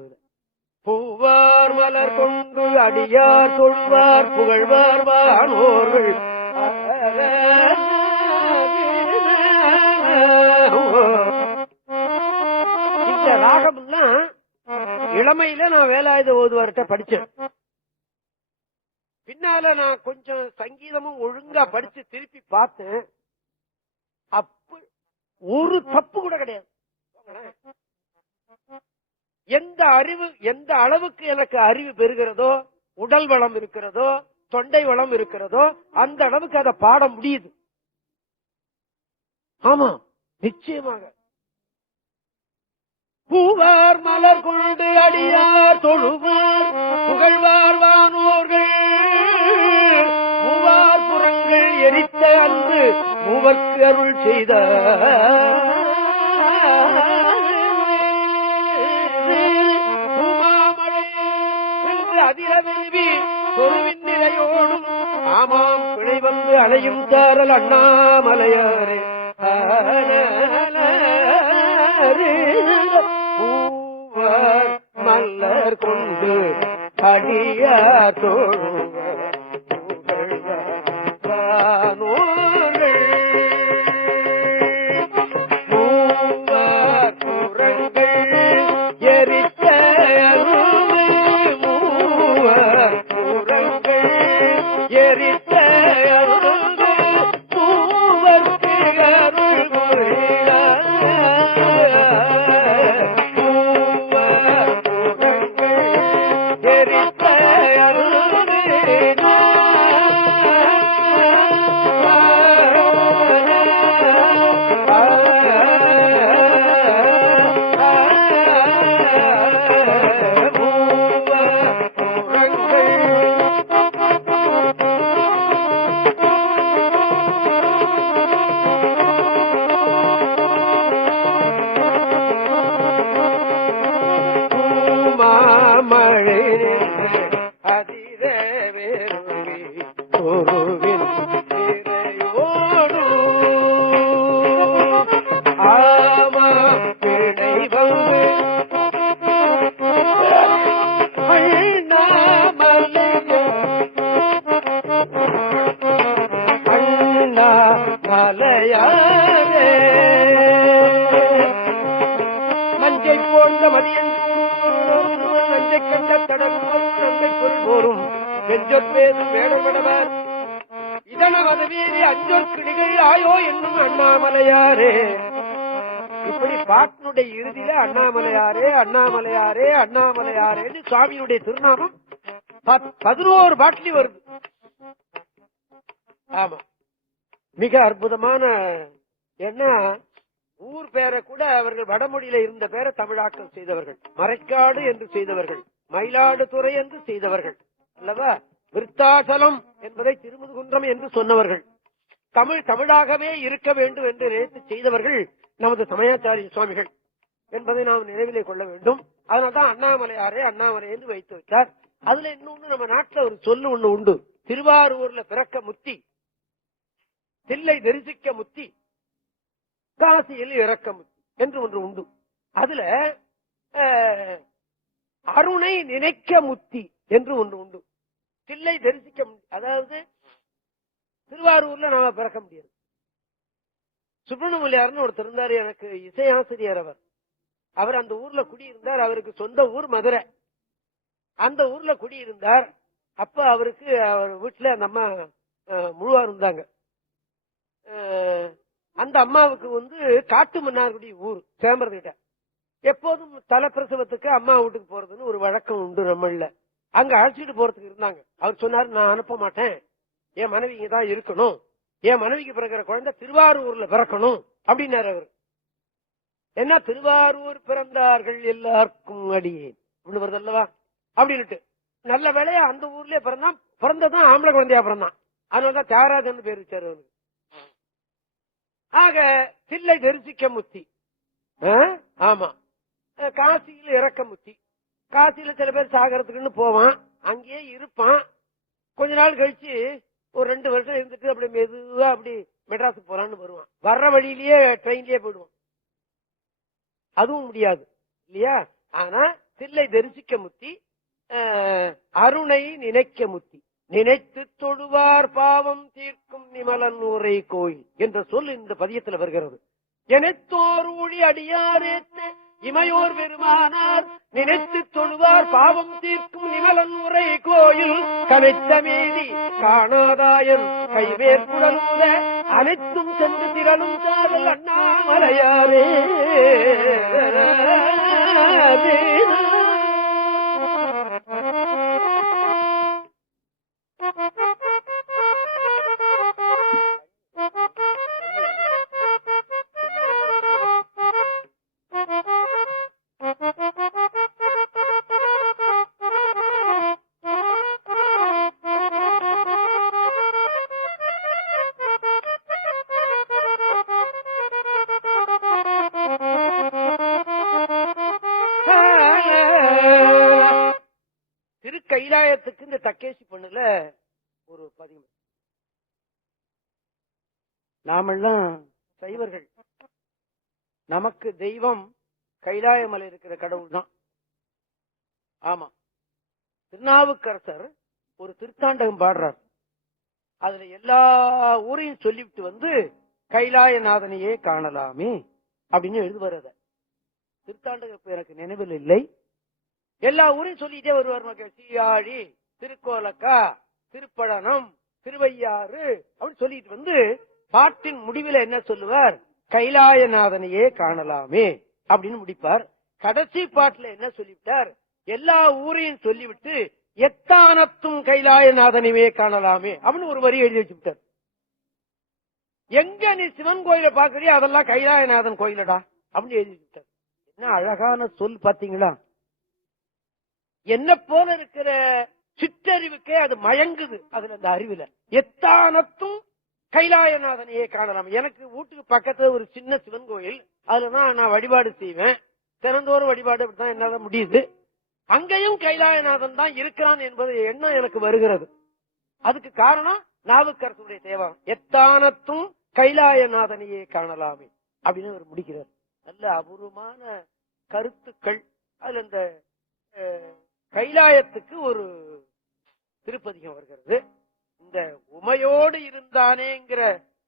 பூவார் மலர் கொண்டு அடியார் சொல்வார் புகழ்வார் வானோர்கள். இந்த ராகம்லாம் இளமையில நான் வேலாயுத ஓதுவார்கிட்ட படிச்சேன். பின்னால நான் கொஞ்சம் சங்கீதமும் ஒழுங்கா படிச்சு திருப்பி பார்த்தேன். அப்ப ஒரு தப்பு கூட கிடையாது. எந்த அளவுக்கு எனக்கு அறிவு பெறுகிறதோ, உடல் வளம் இருக்கிறதோ, தொண்டை வளம் இருக்கிறதோ, அந்த அளவுக்கு அதை பாட முடியுது. ஆமா, நிச்சயமாக. பூவார் மலர் கொண்டு அடியார் தொழுவார் புகழ்வார் வானோர்கள். மூவார் புறங்கள் எரித்த அன்பு மூவர்க்கு அருள் செய்த அதிரவி பொருவின் நிலையோடும் ஆமாம் பிழை வந்து அலையும் சாரல் அண்ணாமலையாரே. பூவார் மலர் கொண்டு அடியார் தோழுவார் வானோர்கள். மூவார் புறங்கள் எரித்த எரித்த பூவர்க்கு அருள் புரிக. பூவர் புறங்கள் எரித்த குருவின் ஆமா பிணை வந்து மலையாரே மஞ்சை போன்ற மதியம் நஞ்சை கண்ட தடவும் நன்மை பொருள் போரும் வெஞ்சொற் பேசும் வேடப்படவர் இதனது மீறி அஞ்சொற் கிளிகள் ஆயோ என்னும் அண்ணாமலையாரே. இப்படி பாட்டினுடைய இறுதியில அண்ணாமலையாரே அண்ணாமலையாரே அண்ணாமலையாரேன்னு சுவாமியுடைய திருநாமம் 11 பாட்டிலி வருது. ஆமா, மிக அற்புதமான. ஏன்னா ஊர் பேரை கூட அவர்கள் வடமொழியில இருந்த பேரை தமிழாக்கம் செய்தவர்கள். மறைக்காடு என்று செய்தவர்கள், மயிலாடுதுறை என்று செய்தவர்கள் அல்லவா, விருத்தாசலம் என்பதை திருமுதுகுன்றம் என்று சொன்னவர்கள், தமிழ் தமிழாகவே இருக்க வேண்டும் என்று நினைத்து செய்தவர்கள் நமது சமயாச்சாரிய சுவாமிகள் என்பதை நாம் நினைவிலே கொள்ள வேண்டும். அதனால்தான் அண்ணாமலையாரே அண்ணாமலை என்று வைத்து வச்சார். அதுல இன்னொன்னு நம்ம நாட்டுல ஒரு சொல்லு ஒண்ணு உண்டு. திருவாரூர்ல பிறக்க முத்தி, தில்லை தரிசிக்க முத்தி, காசியில் இறக்க முத்தி என்று ஒன்று உண்டு. அதுல அருணை நினைக்க முத்தி என்று ஒன்று உண்டு. தில்லை தரிசிக்க, அதாவது திருவாரூர்ல நாம பிறக்க முடியாது. சுப்பிரமணியார்னு ஒருத்தர் இருந்தாரு, எனக்கு இசையாசிரியர். அவர் அந்த ஊர்ல குடியிருந்தார். அவருக்கு சொந்த ஊர் மதுரை. அந்த ஊர்ல குடியிருந்தார். அப்ப அவருக்கு அவர் வீட்டுல அந்த அம்மா முழுவா இருந்தாங்க. அந்த அம்மாவுக்கு காட்டு மன்னார்குடி ஊர் சேம்பரத்திட்ட. எப்போதும் தலைப்பிரசவத்துக்கு அம்மா வீட்டுக்கு போறதுன்னு ஒரு வழக்கம் உண்டு நம்மள. அங்க அழைச்சிட்டு போறதுக்கு இருந்தாங்க. அவர் சொன்னாரு, நான் அனுப்ப மாட்டேன், என் மனைவி இங்கதான் இருக்கணும், என் மனைவிக்கு பிறக்கிற குழந்தை திருவாரூர்ல பிறக்கணும் அப்படின்னாரு அவர். என்ன, திருவாரூர் பிறந்தார்கள் எல்லாருக்கும் அடியேன் அப்படின்னு வருது அல்லவா அப்படின்னுட்டு. நல்ல வேலையா அந்த ஊர்லயே பிறந்தான். பிறந்ததான் ஆம்பளை குழந்தையா பிறந்தான். அதனாலதான் தியாகராஜன் பேர் வச்சாரு அவனுக்கு. ஆக தில்லை தரிசிக்க முத்தி. ஆமா, காசியில இறக்க முத்தி. காசியில சில பேர் சாகரத்துக்குன்னு போவான், அங்கேயே இருப்பான். கொஞ்ச நாள் கழிச்சு ஒரு 2 வருஷம் இருந்துட்டு அப்படி மெதுவா அப்படி மெட்ராஸுக்கு போறான்னு வருவான். வர்ற வழியிலேயே ட்ரெயின்லயே போயிடுவான். அதுவும் முடியாது இல்லையா. ஆனா தில்லை தரிசிக்க முத்தி, அருணை நினைக்க முத்தி. நினைத்து தொழுவார் பாவம் தீர்க்கும் நிமலன் உரை கோயில் என்ற சொல் இந்த பதியத்தில் வருகிறது. எனத்தோர் ஊழி அடியாரேத்த இமையோர் பெருமானார் நினைத்து தொழுவார் பாவம் தீர்க்கும் நிமலன் உரை கோயில் கனைத்த மீதி காணாதாயன் கைவேற்புடலூர அனைத்தும் சென்று திரளும் காதல் அண்ணாமலையாரே. கைலாயத்துக்கு இந்த தக்கேசி பண்ணுல ஒரு பதிவு. நாமெல்லாம் சைவர்கள், நமக்கு தெய்வம் கைலாயமலை இருக்கிற கடவுள் தான். ஆமா, திருநாவுக்கரசர் ஒரு திருத்தாண்டகம் பாடுறார். அதுல எல்லா ஊரையும் சொல்லிவிட்டு கைலாயநாதனையே காணலாமே அப்படின்னு எழுதுவார். திருத்தாண்டகம் எனக்கு நினைவில் இல்லை. எல்லா ஊரையும் சொல்லிட்டே வருவார். சீயாழி, திருக்கோலக்கா, திருப்பழனம், திருவையாறு அப்படின்னு சொல்லிட்டு பாட்டின் முடிவில் என்ன சொல்லுவார், கைலாயநாதனையே காணலாமே அப்படின்னு முடிப்பார். கடைசி பாட்டுல என்ன சொல்லிவிட்டார், எல்லா ஊரையும் சொல்லிவிட்டு எத்தானத்தும் கைலாயநாதனையே காணலாமே அப்படின்னு ஒரு வரி எழுதி வச்சுட்டார். எங்க நீ சிவன் கோயில பாக்குறியோ அதெல்லாம் கைலாயநாதன் கோயிலடா அப்படின்னு எழுதி வச்சுட்டார். என்ன அழகான சொல் பாத்தீங்களா. என்ன போல இருக்கிற சிற்றறிவுக்கே அது மயங்குது. அதுல அந்த அறிவுல எத்தானத்தும் கைலாயநாதனையே காணலாம். எனக்கு வீட்டுக்கு பக்கத்துல ஒரு சின்ன சிவன் கோயில், அதுலதான் நான் வழிபாடு செய்வேன். தினந்தோறும் வழிபாடு அப்படித்தான் என்னால முடியுது. அங்கேயும் கைலாயநாதன் தான் இருக்கிறான் என்பது எண்ணம் எனக்கு வருகிறது. அதுக்கு காரணம் நாவுக்கரசுடைய தேவாரம் எத்தானத்தும் கைலாயநாதனையே காணலாமே அப்படின்னு அவர் முடிக்கிறார். நல்ல அபூர்வமான கருத்துக்கள். அதுல இந்த கைலாயத்துக்கு ஒரு திருப்பதிகம் வருகிறது. இந்த உமையோடு இருந்தானேங்கிற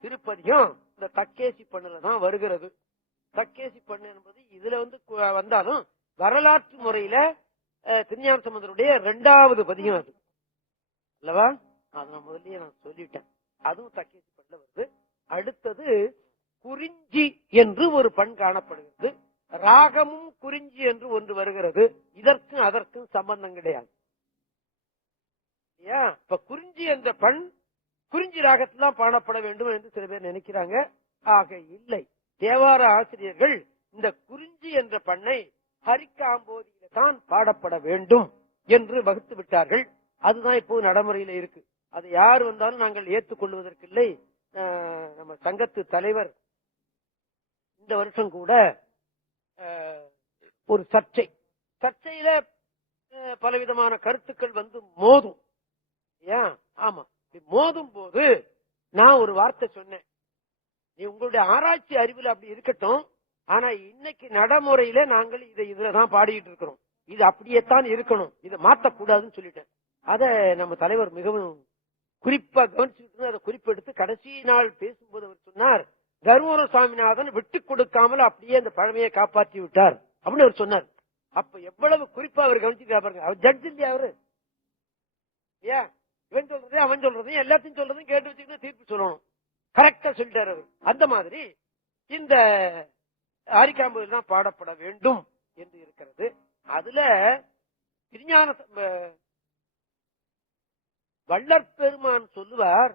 திருப்பதிகம் இந்த தக்கேசி பண்ணுல தான் வருகிறது. தக்கேசி பண்ணு என்பது இதுல வந்தாலும் வரலாற்று முறையில திருஞான சம்பந்தருடைய 2வது பதிகம் அது அல்லவா? அது நான் முதல்லயே நான் சொல்லிட்டேன். அதுவும் தக்கேசி பண்ணுல வருது. அடுத்தது குறிஞ்சி என்று ஒரு பண் காணப்படுகிறது. ராகமும் குறிஞ்சி என்று ஒன்று வருகிறது. இதற்கும் அதற்கும் சம்பந்தம் கிடையாது. இப்ப குறிஞ்சி என்ற பண் குறிஞ்சி ராகத்தில்தான் பாடப்பட வேண்டும் என்று சில பேர் நினைக்கிறாங்க. ஆக இல்லை. தேவார ஆசிரியர்கள் இந்த குறிஞ்சி என்ற பண்ணை ஹரிக்காம்போதியில தான் பாடப்பட வேண்டும் என்று வகுத்து விட்டார்கள். அதுதான் இப்போது நடைமுறையில இருக்கு. அது யார் வந்தாலும் நாங்கள் ஏற்றுக்கொள்வதற்கில்லை. நம்ம சங்கத்து தலைவர் இந்த வருஷம் கூட ஒரு சர்ச்சையில பலவிதமான கருத்துக்கள் மோதும். ஏன்? ஆமா, மோதும் போது நான் ஒரு வார்த்தை சொன்னேன். நீ உங்களுடைய ஆராய்ச்சி அறிவில் அப்படி இருக்கட்டும், ஆனா இன்னைக்கு நடைமுறையில நாங்கள் இதுலதான் பாடிட்டு இருக்கிறோம். இது அப்படியே தான் இருக்கணும், இதை மாற்றக்கூடாதுன்னு சொல்லிட்டேன். அத நம்ம தலைவர் மிகவும் குறிப்பா கவனிச்சுட்டு அதை குறிப்பெடுத்து கடைசி நாள் பேசும்போது அவர் சொன்னார், தருமபுர சுவாமிநாதன் விட்டுக் கொடுக்காமல் அப்படியே அந்த பழமையை காப்பாற்றி விட்டார் அப்படின்னு அவர் சொன்னார். அப்ப எவ்வளவு குறிப்பா அவர் கவனிச்சுட்டா பாருங்க. அவர் ஜட்ஜ் இல்லையா அவரு? ஏன் இவன் சொல்றதையும் அவன் சொல்றதையும் எல்லாத்தையும் சொல்றதையும் கேட்டு வச்சுக்கிட்டு தீர்ப்பு சொல்லணும். கரெக்டா சொல்லிட்டாரு அவர். அந்த மாதிரி இந்த ஹரிக்காம்புகள் தான் பாடப்பட வேண்டும் என்று இருக்கிறது. அதுல திருஞான வள்ளற்பெருமான் சொல்லுவார்,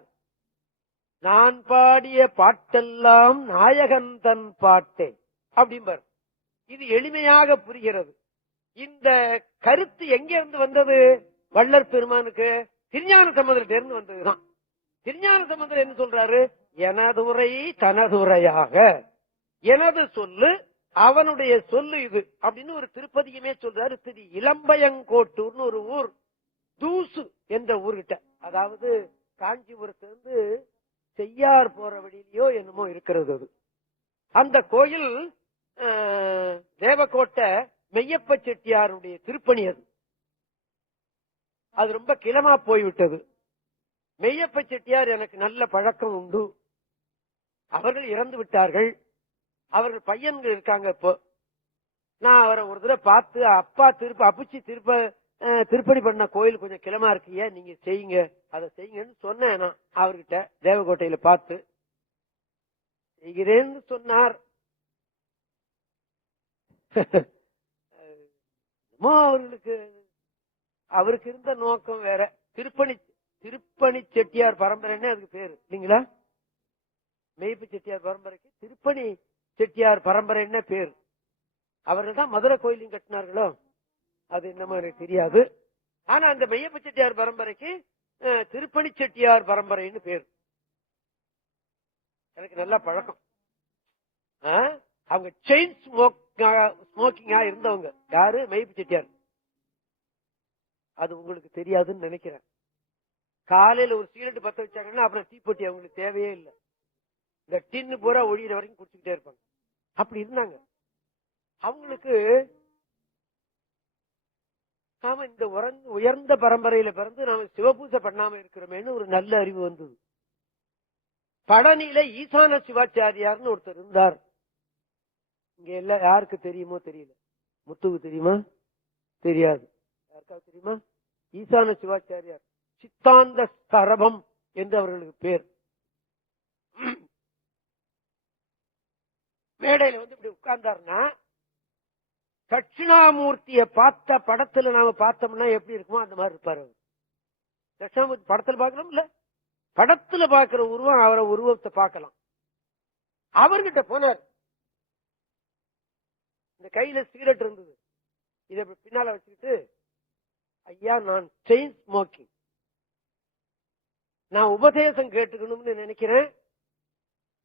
நான் பாடிய பாட்டெல்லாம் நாயகன் தன் பாட்டே அப்படிம்பார். இது எளிமையாக புரிகிறது. இந்த கருத்து எங்க இருந்து வந்தது? வள்ளற் பெருமானுக்கு திருஞான சம்பந்தர்கிட்ட இருந்து வந்ததுதான். திருஞான சம்பந்தர் என்ன சொல்றாரு? எனதுரை தனதுரையாக, எனது சொல்லு அவனுடைய சொல்லு இது அப்படின்னு ஒரு திருப்பதியுமே சொல்றாரு. திரு இளம்பயங்கோட்டூர்னு ஒரு ஊர், தூசு என்ற ஊர்கிட்ட, அதாவது காஞ்சிபுரத்திலிருந்து செய்யார் போற வழியிலயோ என்னமோ இருக்கிறது அது. அந்த கோயில் தேவக்கோட்டை மெய்யப்ப செட்டியாருடைய திருப்பணி. அது ரொம்ப கிளமா போய்விட்டது. மெய்யப்ப செட்டியார் எனக்கு நல்ல பழக்கம் உண்டு. அவர்கள் இறந்து விட்டார்கள். அவர்கள் பையன்கள் இருக்காங்க. இப்போ நான் அவரை ஒரு தடவை பார்த்து, அப்பா அப்பிச்சு திருப்பணி பண்ண கோயில் கொஞ்சம் கிளமா இருக்கீங்க, நீங்க செய்யுங்க, அதை செய்யுங்கன்னு சொன்னேன். நான் அவர்கிட்ட தேவக்கோட்டையில பார்த்து செய்கிறேன்னு சொன்னார். அவருக்கு இருந்த நோக்கம் வேற. திருப்பணி செட்டியார் பரம்பரைன்னு அதுக்கு பேரு இல்லைங்களா? மெய்ப்பு செட்டியார் பரம்பரைக்கு திருப்பணி செட்டியார் பரம்பரைன்னு பேரு. அவர்கள் தான் மதுரை கோயிலையும் கட்டினார்களோ அது என்னமோ எனக்கு தெரியாது. ஆனா அந்த மெய்யப்ப செட்டியார் பரம்பரைக்கு திருப்பணி செட்டியார் பரம்பரைன்னு பேரு. எனக்கு நல்லா பழக்கம். அவங்க செயின் ஸ்மோக்கிங்கா இருந்தவங்க. யாரு? மெய்யப்ப செட்டியார். அது உங்களுக்கு தெரியாதுன்னு நினைக்கிறேன். காலையில ஒரு சிகரெட் பத்த வச்சாங்கன்னா அப்புறம் தீப்பொட்டி அவங்களுக்கு தேவையே இல்லை. இந்த டின்னு பூரா ஒழியிற வரைக்கும் குடிச்சுக்கிட்டே இருப்பாங்க. அப்படி இருந்தாங்க அவங்களுக்கு. நாம இந்த உயர்ந்த பரம்பரையில பிறந்து நாம சிவபூஜை பண்ணாம இருக்கிறோமேன்னு ஒரு நல்ல அறிவு வந்தது. பழனியில ஈசான சிவாச்சாரியார்னு ஒருத்தர் இருந்தார். இங்க எல்லாம் யாருக்கு தெரியுமோ தெரியல. முத்துக்கு தெரியுமா? தெரியாது. யாருக்காவது தெரியுமா? ஈசான சிவாச்சாரியார் சித்தாந்த ஸ்தரபம் என்று அவர்களுக்கு பேர். மேடையில இப்படி உட்கார்ந்தாருன்னா தட்சிணாமூர்த்திய பார்த்த படத்துல நாம பார்த்தோம்னா எப்படி இருக்குமோ அந்த மாதிரி இருப்பாரு. தட்சிணாமூர்த்தி படத்துல பார்க்கலாம் இல்ல, படத்துல பாக்குற உருவம் அவரை உருவத்தை பார்க்கலாம். அவர்கிட்ட போனார். இந்த கையில சிகரெட் இருந்தது. இதை பின்னால வச்சுக்கிட்டு, ஐயா நான் செயின் ஸ்மோக்கிங், நான் உபதேசம் கேட்டுக்கணும்னு நினைக்கிறேன்.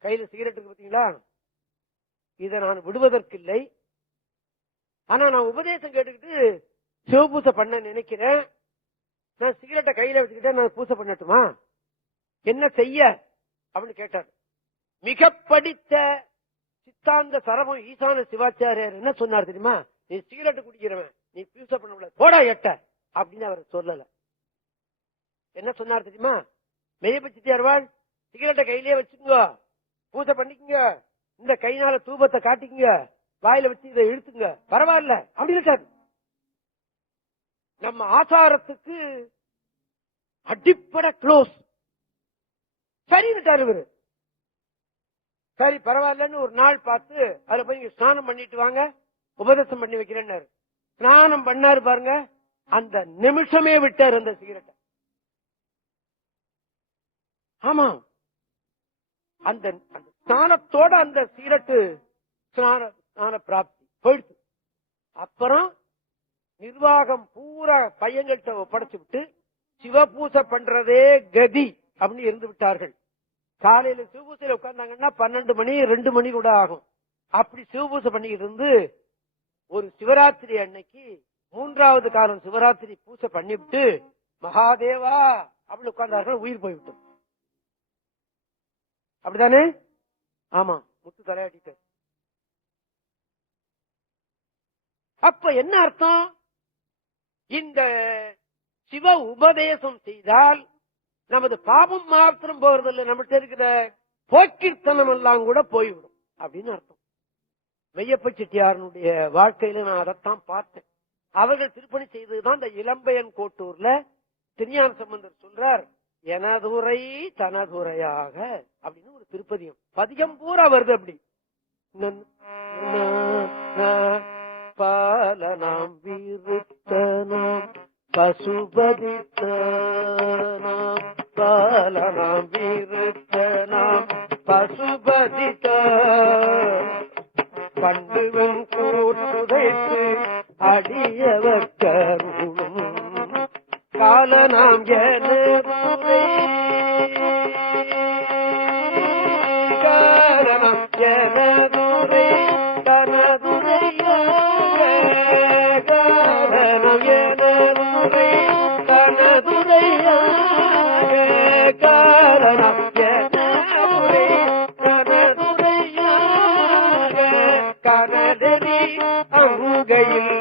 கையில சிகரெட் இருக்கு பாத்தீங்களா, இதை நான் விடுவதற்கு இல்லை. ஆனா நான் உபதேசம் கேட்டுக்கிட்டு சிவபூசை பண்ண நினைக்கிறேன். நான் சிகரெட்டை கையில வச்சுக்கிட்டே நான் பூசை பண்ணட்டுமா? என்ன செய்ய அப்படின்னு கேட்டார். மிக படித்த சித்தாந்த சரபம் ஈசான சிவாச்சாரியார் என்ன சொன்னார் தெரியுமா? நீ சிகரெட் குடிக்கிறவன், நீ பூசை பண்ண போடா எட்ட அப்படின்னு அவர் சொல்லல. என்ன சொன்னார் தெரியுமா? மெய்யப்பச்சித்தியார்வாள், சிகரெட்டை கையிலேயே வச்சுங்க, பூஜை பண்ணிக்கங்க, இந்த கைனால தூபத்தை காட்டிக்கங்க, வாயில வச்சு இதை இழுத்துங்க, பரவாயில்ல அப்படின்னு. நம்ம ஆசாரத்துக்கு அடிப்படை க்ளோஸ். சரிட்டாரு இவரு. சரி பரவாயில்லன்னு ஒரு நாள் பார்த்து அதுல போய் நீங்க ஸ்நானம் பண்ணிட்டு வாங்க, உபதேசம் பண்ணி வைக்கிறேன்னாரு. ஸ்நானம் பண்ணாரு பாருங்க, அந்த நிமிஷமே விட்டாரு அந்த சிகரெட்டை. ஆமா, அந்த ஸ்நானத்தோட அந்த சிகரெட்டு ஸ்நான பிராப்தி போயிடுச்சு. அப்புறம் நிர்வாகம் பூரா பையன்கிட்ட ஒப்படைச்சு விட்டு சிவபூசை பண்றதே கதி அப்படின்னு இருந்து விட்டார்கள். காலையில சிவபூசையில உட்கார்ந்தாங்கன்னா 12 மணி 2 மணி கூட ஆகும். அப்படி சிவபூசை பண்ணிக்கிட்டு இருந்து ஒரு சிவராத்திரி அன்னைக்கு 3வது காலம் சிவராத்திரி பூசை பண்ணிவிட்டு மகாதேவா அப்படின்னு உட்கார்ந்தார்கள். உயிர் போய்விட்டோம். அப்படித்தானே? ஆமா, முத்து தலையாட்டிட்டு. அப்ப என்ன அர்த்தம்? இந்த சிவ உபதேசம் செய்தால் நமது பாபம் மாத்திரம் போறதில்லை, நம்மகிட்ட இருக்கிற போக்கிர்த்தனம் எல்லாம் கூட போய்விடும் அப்படின்னு அர்த்தம். மெய்யப்ப செட்டியாரனுடைய வாழ்க்கையில நான் அதைத்தான் பார்த்தேன். அவர்கள் திருப்பணி செய்ததுதான் இந்த இளம்பையன் கோட்டூர்ல திருஞான சம்பந்தர் சொல்றார், எனதுரை தனதுரையாக அப்படின்னு ஒரு திருப்பதியம். பதிகம் பூரா வருது அப்படி. பாலனாம் விருத்தனாம் பசுபதித்தனாம், பாலனாம் விருத்தனாம் பசுபதித்த பண்டுவன் கூற்றுதைத்து அடியவர் கருளும் காலனாம் எனதுரை, காலனாம் எனதுரை தனதுரையாக, காலனாம் எனதுரை தனதுரையாக, காலனாம் எனதுரை தனதுரையாக, கனடரி அங்கையில்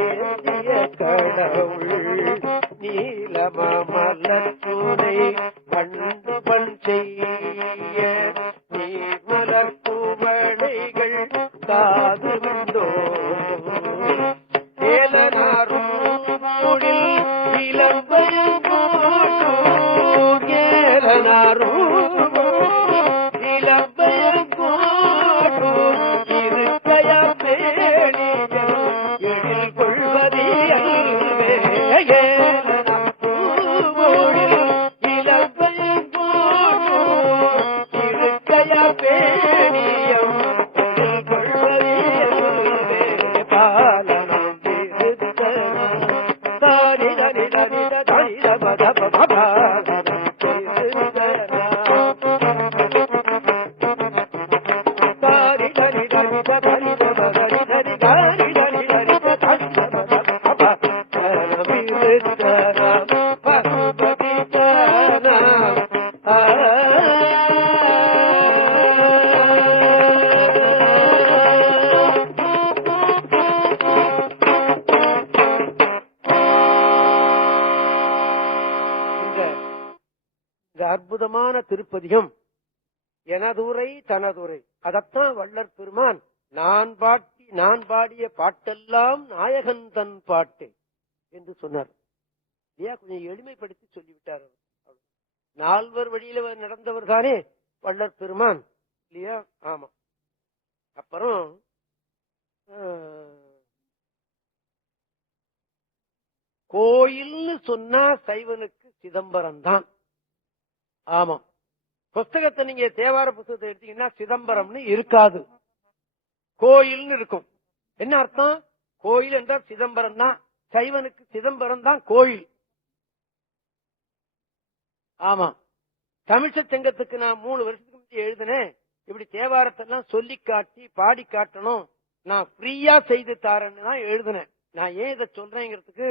ஏந்திய கடவுள் நீலமலத்துணை கண்டு பண் செய்ய நீர்மலர் பூவளைகள் காது விண்டோ ஏலனாரும் இளம்பயங்கோட்டூர், ஏலனாரும் இளம்பயங்கோட்டூர் இருக்கையா பேணியம் எழில் கொள்வதியல் அற்புதமான திருப்பதிகம் எனதுரை தனதுரை. அதத்தான் வள்ளற் பெருமான் நான் பாடிய பாட்டெல்லாம் நாயகன் தன் பாட்டு என்று சொன்னார். இல்லையா? கொஞ்சம் எளிமைப்படுத்தி சொல்லிவிட்டார். 4 வழியில நடந்தவர் தானே வள்ளற் பெருமான், இல்லையா? ஆமா. அப்புறம் கோயில்னு சொன்னா சைவனுக்கு சிதம்பரம் தான். ஆமா, புஸ்தகத்தை நீங்க தேவார புஸ்தகத்தை எடுத்தீங்கன்னா சிதம்பரம்னு இருக்காது, கோயில்னு இருக்கும். என்ன அர்த்தம்? கோயில் என்றால் சிதம்பரம் தான். சைவனுக்கு சிதம்பரம் தான் கோயில். ஆமா, தமிழ்ச்ச சங்கத்துக்கு நான் 3 வருஷத்துக்கு முன்னாடி எழுதினேன். இப்படி தேவாரத்தெல்லாம் சொல்லி காட்டி பாடி காட்டணும், நான் ஃப்ரீயா செய்து தாரேன்னு தான் எழுதினேன். நான் ஏன் இதை சொல்றேங்கிறதுக்கு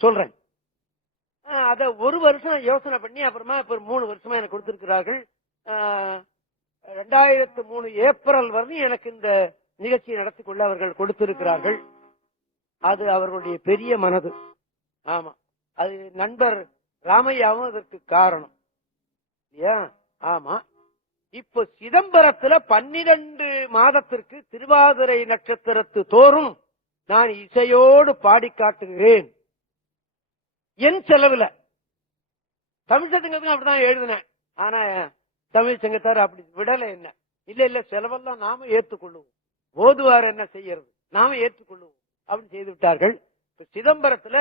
சொல்றேன். அத ஒரு வருஷம் யோசனை பண்ணி அப்புறமா இப்ப 3 வருஷமா எனக்கு கொடுத்திருக்கிறார்கள். 2003 ஏப்ரல் வரையும் எனக்கு இந்த நிகழ்ச்சியை நடத்தி கொள்ள அவர்கள் கொடுத்திருக்கிறார்கள். அது அவர்களுடைய பெரிய மனது. ஆமா, அது நண்பர் ராமையாவும் அதற்கு காரணம் இல்லையா? ஆமா. இப்ப சிதம்பரத்துல 12 மாதத்திற்கு திருவாதிரை நட்சத்திரத்து தோறும் நான் இசையோடு பாடி காட்டுகிறேன் என் செலவுல. தமிழ் சங்கத்துக்கு அப்படிதான் எழுதினேன். ஆனா தமிழ் சங்கத்தார் அப்படி விடல. என்ன இல்ல செலவெல்லாம் நாம ஏற்றுக்கொள்ளுவோம், ஓதுவார் என்ன செய்யறது, நாம ஏற்றுக்கொள்ளுவோம் அப்படின்னு செய்து விட்டார்கள். சிதம்பரத்துல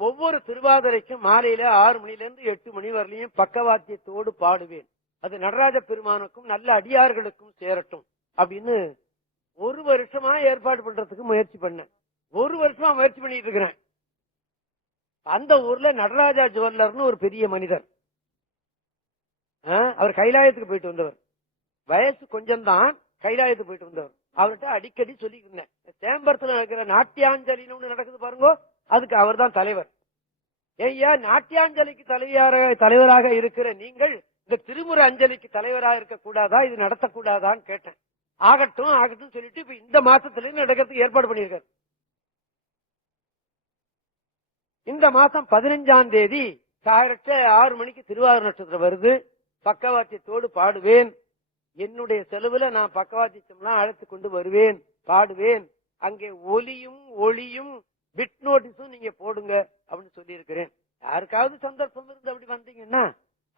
ஒவ்வொரு திருவாதிரைக்கும் மாலையில 6 மணில இருந்து 8 மணி வரலையும் பக்கவாத்தியத்தோடு பாடுவேன். அது நடராஜ பெருமானுக்கும் நல்ல அடியார்களுக்கும் சேரட்டும் அப்படின்னு ஒரு வருஷமா ஏற்பாடு பண்றதுக்கு முயற்சி பண்ணேன். ஒரு வருஷமா முயற்சி பண்ணிட்டு இருக்கிறேன். அந்த ஊர்ல நடராஜா ஜுவல்லர்னு ஒரு பெரிய மனிதர், அவர் கைலாயத்துக்கு போயிட்டு வந்தவர். வயசு கொஞ்சம் தான், கைலாயத்துக்கு போயிட்டு வந்தவர். அவர்கிட்ட அடிக்கடி சொல்லிட்டு இருந்தேன், சேம்பரத்துல நடக்கிற நாட்டியாஞ்சலின்னு ஒண்ணு நடக்குது பாருங்க, அதுக்கு அவர் தான் தலைவர். ஐயா, நாட்டியாஞ்சலிக்கு தலைவராக இருக்கிற நீங்கள் இந்த திருமுறை அஞ்சலிக்கு தலைவராக இருக்க கூடாதா, இது நடத்தக்கூடாதான்னு கேட்டேன். ஆகட்டும் ஆகட்டும் சொல்லிட்டு இப்ப இந்த மாசத்துல நடக்கிறதுக்கு ஏற்பாடு பண்ணியிருக்காரு. இந்த மாசம் 15ஆம் தேதி காலையில 6 மணிக்கு திருவாதிரை நட்சத்திரம் வருது. பக்கவாத்தியத்தோடு பாடுவேன். என்னுடைய செலவுல நான் பக்கவாத்தியம்லாம் அழைத்து கொண்டு வருவேன், பாடுவேன். அங்கே ஒலியும் ஒளியும் பிட் நோட்டீஸும் நீங்க போடுங்க அப்படின்னு சொல்லி இருக்கிறேன். யாருக்காவது சந்தர்ப்பம் இருந்து அப்படி வந்தீங்கன்னா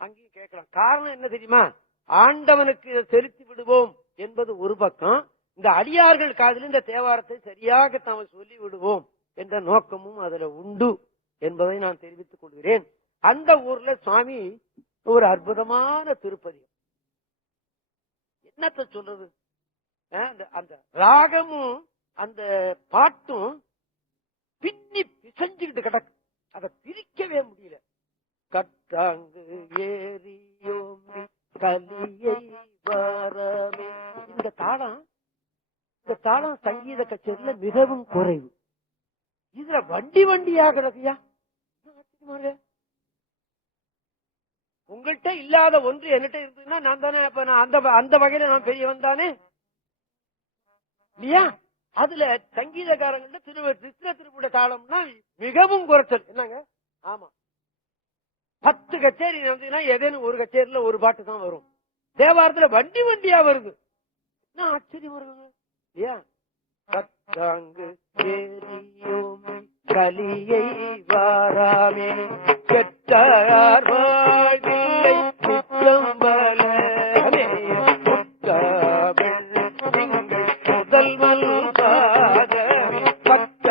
அங்கேயும் கேட்கலாம். காரணம் என்ன தெரியுமா? ஆண்டவனுக்கு செலுத்தி விடுவோம் என்பது ஒரு பக்கம், இந்த அடியார்கள் காதில் இந்த தேவாரத்தை சரியாக நாம் சொல்லி விடுவோம் என்ற நோக்கமும் அதுல உண்டு என்பதை நான் தெரிவித்துக் கொள்கிறேன். அந்த ஊர்ல சுவாமி ஒரு அற்புதமான திருப்பதி. என்னத்த சொல்றது, அந்த ராகமும் அந்த பாட்டும் பின்னி பிசைஞ்சுக்கிட்டு கிடக்கு, அதை பிரிக்கவே முடியல. கட்டாங்கு ஏரியோமி கலியை வரமே. இந்த தாளம் சங்கீத கச்சேரியில மிகவும் குறைவு. இதுல வண்டியா கிடக்குயா. உங்கள்கிட்ட இல்லாத ஒன்று என்கிட்ட இருந்ததுன்னா நான் தானே அந்த வகையில நான் பெரியவன் தானே இல்லையா? அதுல சங்கீதக்காரங்கள்ட்ட கிருஷ்ண திருப்புட தாளம்னா மிகவும் குறைச்சல். என்னங்க? ஆமா, 10 கச்சேரி நடந்ததுன்னா ஏதேனும் ஒரு கச்சேரியில ஒரு பாட்டு தான் வரும். தேவாரத்துல வண்டியா வருது. என்ன ஆச்சரியம் வருது இல்லையா? கத்தாங்கு ஏரியோமி கலியை வாராமே பெற்றார் வாழ்வில்லை சிற்றம்பலமே முதல்வல் பாதமே பற்ற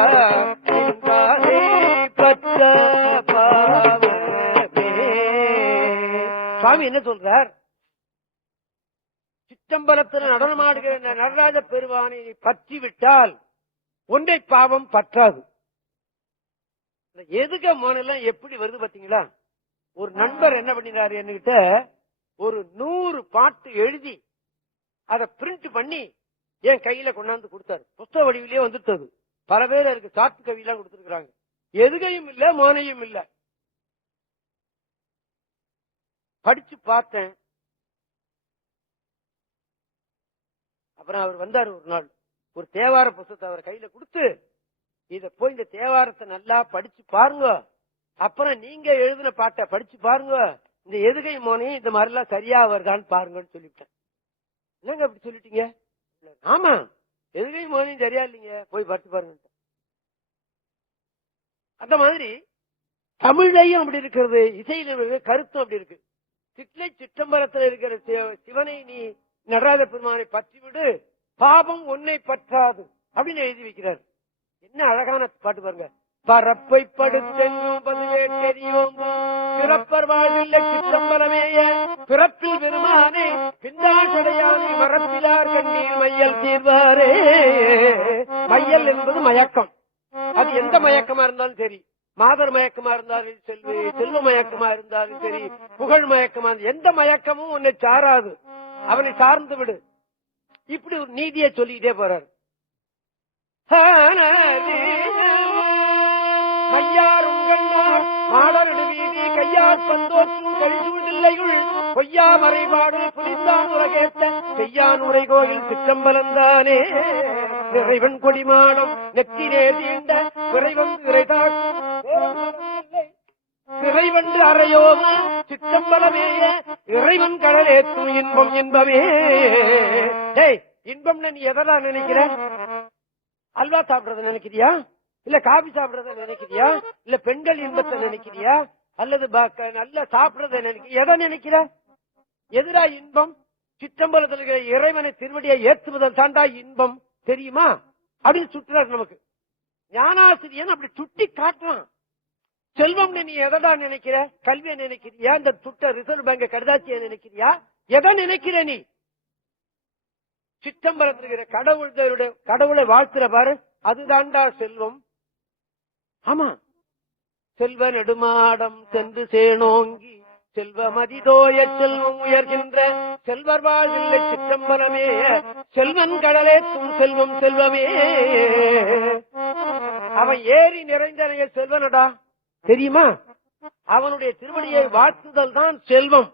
சுவாமி என்ன சொல்றார்? சிற்றம்பலத்தில் நடனமாடுகிற நடராஜ பெருமானை பற்றி விட்டால் ஒன்றை பாவம் பற்றாது. எதுக்க மோனெல்லாம் எப்படி வருது பாத்தீங்களா? ஒரு நண்பர் என்ன பண்ணினாரு, என்கிட்ட ஒரு 100 பாட்டு எழுதி அதை பிரிண்ட் பண்ணி என் கையில கொண்டாந்து கொடுத்தாரு. புஸ்தக வடிவிலேயே வந்துட்டது. பல பேர் அதுக்கு சாத்து கவியெல்லாம் கொடுத்திருக்கிறாங்க. எதுகையும் இல்ல, மோனையும் இல்ல. படிச்சு பார்த்தேன். அப்புறம் அவர் வந்தார் ஒரு நாள், ஒரு தேவார புத்தகத்தை அவர் கையில கொடுத்து, இத போய் இந்த தேவாரத்தை நல்லா படிச்சு பாருங்க, அப்புறம் நீங்க எழுதின பாட்டை படிச்சு பாருங்க, இந்த எதுகை மோனையும் இந்த மாதிரி எல்லாம் சரியா வருதான்னு பாருங்கன்னு சொல்லிவிட்டேன். என்னங்க அப்படி சொல்லிட்டீங்க? ஆமா, எதுகை மோனையும் சரியா இல்லைங்க, போய் படிச்சு பாருங்க. அந்த மாதிரி தமிழையும் அப்படி இருக்கிறது, இசையில கருத்தும் அப்படி இருக்கு. சிற்றை சிற்றம்பலத்தில் இருக்கிற சிவனை நீ நடராஜ பெருமானை பற்றி விடு, பாபம் உன்னை பற்றாது அப்படின்னு எழுதி வைக்கிறார். என்ன அழகான பாட்டு பாருங்க. பரப்பை படுத்தெங்கும் தெரியும் பிறப்பர் வாழ்வில்லை சிற்றம்பலமேய பிறப்பில் பெருமானே பிந்தாசடையானை மரப்பிலார் கண்ணீர் மையல் தீர்வாரே. மையல் என்பது மயக்கம். அது எந்த மயக்கமா இருந்தாலும் சரி, மாதர் மயக்கமா இருந்தாலும் செல்வ மயக்கமா இருந்தாலும் சரி, புகழ் மயக்கமா, எந்த மயக்கமும் உன்னை சாராது, அவனை சார்ந்து விடு. இப்படி ஒரு நீதியை சொல்லிக்கிட்டே போறாரு. மையார் உங்கள் மாடரடு வீதி கையார் பந்தோற்றும் கழிசூழ்தில்லையுள் பொய்யா மறைபாடு புரிந்தான் உலகேத்த செய்யான் உரை கோயில் சிற்றம்பலந்தானே இறைவன் கொடிமாடம் நெற்றிலே தீண்ட இறைவன் இறைதாக்கும் இறைவன்று அறையோது சிற்றம்பலமேய இறைவன் கடலேற்றும் இன்பம் என்பமே. இன்பம்னு நீ எதெல்லாம் நினைக்கிற? அல்வா சாப்பிடுறத நினைக்கிறியா? இல்ல காபி சாப்பிடுறத நினைக்கிறியா? இல்ல பெண்கள் இன்பத்தை நினைக்கிறியா? அல்லது நல்ல சாப்பிடுறத நினைக்கிற? எதை நினைக்கிற? எதிரா இன்பம்? சிற்றம்பலத்தில் இருக்கிற இறைவனை திருவடியை ஏற்றுவதல் தாண்டா இன்பம், தெரியுமா? அப்படின்னு சுற்றுறாரு நமக்கு ஞானாசிரியன். அப்படி சுட்டி காட்டுறான். செல்வம் நீ எதடா நினைக்கிற? கல்வியை நினைக்கிறியா? இந்த துட்ட ரிசர்வ் பேங்க் கடுதாசியை நினைக்கிறியா? எதை நினைக்கிற நீ? சிற்றம்பலத்தில் இருக்கிற கடவுளை வாழ்த்துற பாரு, அதுதான்டா செல்வம். ஆமா, செல்வ நெடுமாடம் சென்று சேனோங்கி செல்வ மதிதோய செல்வம் உயர்கின்ற செல்வர் வாழ்வில்லை சிற்றம்பலமே செல்வன் கடலேற்றும் செல்வம் செல்வமே. அவன் ஏறி நிறைந்த செல்வனடா, தெரியுமா? அவனுடைய திருவடியை வாழ்த்துதல் தான் செல்வம்.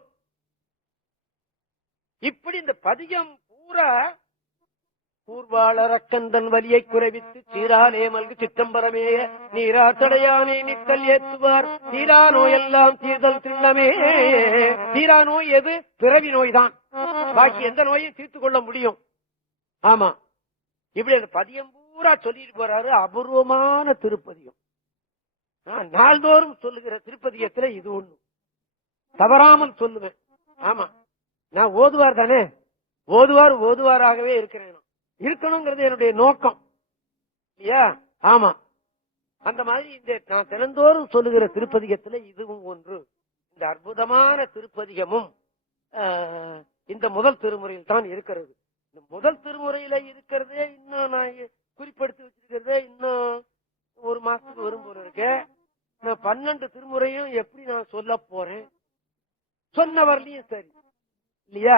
இப்படி இந்த பதிகம் பூரா பூர்வாளரக்கந்தன் வலியை குறைவித்து சீராலே மல்கு சிற்றம்பரமேய நீரா தடையானே நித்தல் ஏற்றுவார் தீரா நோயெல்லாம் தீர்தல் திண்ணமே. தீரா நோய் எது? பிறவி நோய் தான். பாக்கி எந்த நோயும் தீர்த்து கொள்ள முடியும். ஆமா, இப்படி அந்த பதியம் பூரா சொல்லிட்டு போறாரு. அபூர்வமான திருப்பதியம். நாள்தோறும் சொல்லுகிற திருப்பதியத்துல இது ஒண்ணு தவறாமல் சொல்லுவேன். ஆமா, நான் ஓதுவார் தானே, ஓதுவாராகவே இருக்கிறேன். இருக்கணுங்கிறது என்னுடைய நோக்கம் இல்லையா? ஆமா, அந்த மாதிரி இந்த நான் தினந்தோறும் சொல்லுகிற திருப்பதிகத்துல இதுவும் ஒன்று. இந்த அற்புதமான திருப்பதிகமும் இந்த முதல் திருமுறையில் தான் இருக்கிறது. இந்த முதல் திருமுறையில இருக்கிறதே இன்னும் நான் குறிப்பெடுத்து வச்சிருக்கிறதே இன்னும் ஒரு மாசத்துக்கு வரும் போல இருக்கு. நான் 12 திருமுறையும் எப்படி நான் சொல்ல போறேன்? சொன்னவர்லயும் சரி இல்லையா?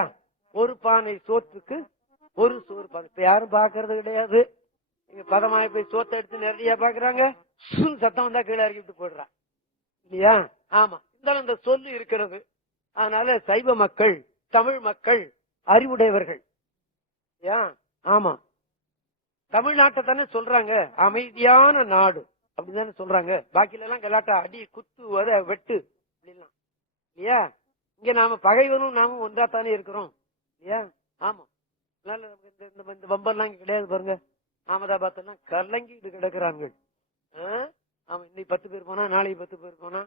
ஒரு பானை சோற்றுக்கு ஒரு சோறு. இப்ப யாரும் பாக்குறது கிடையாது. நீங்க பதமாய போய் சோத்தை எடுத்து நிறைய பாக்குறாங்க. சத்தம் வந்தா கீழே இறக்கிட்டு போயிடுறான் இல்லையா? ஆமா, இருந்தாலும் இந்த சொல்லு இருக்கிறது. அதனால சைவ மக்கள், தமிழ் மக்கள் அறிவுடையவர்கள். ஆமா, தமிழ்நாட்டை தானே சொல்றாங்க அமைதியான நாடு அப்படிதானே சொல்றாங்க. பாக்கில எல்லாம் கலாட்டா, அடி, குத்து, வத, வெட்டு அப்படிலாம் இல்லையா? இங்க நாம பகைவனும் நாமும் ஒன்றா தானே இருக்கிறோம் இல்லையா? ஆமா, இந்த வம்பெல்லாம் இங்க கிடையாது பாருங்க. அகமதாபாத் எல்லாம் கலங்கிட்டு கிடக்குறாங்க. ஆமா, இன்னைக்கு 10 பேர் போனா நாளைக்கு 10 பேர் போனா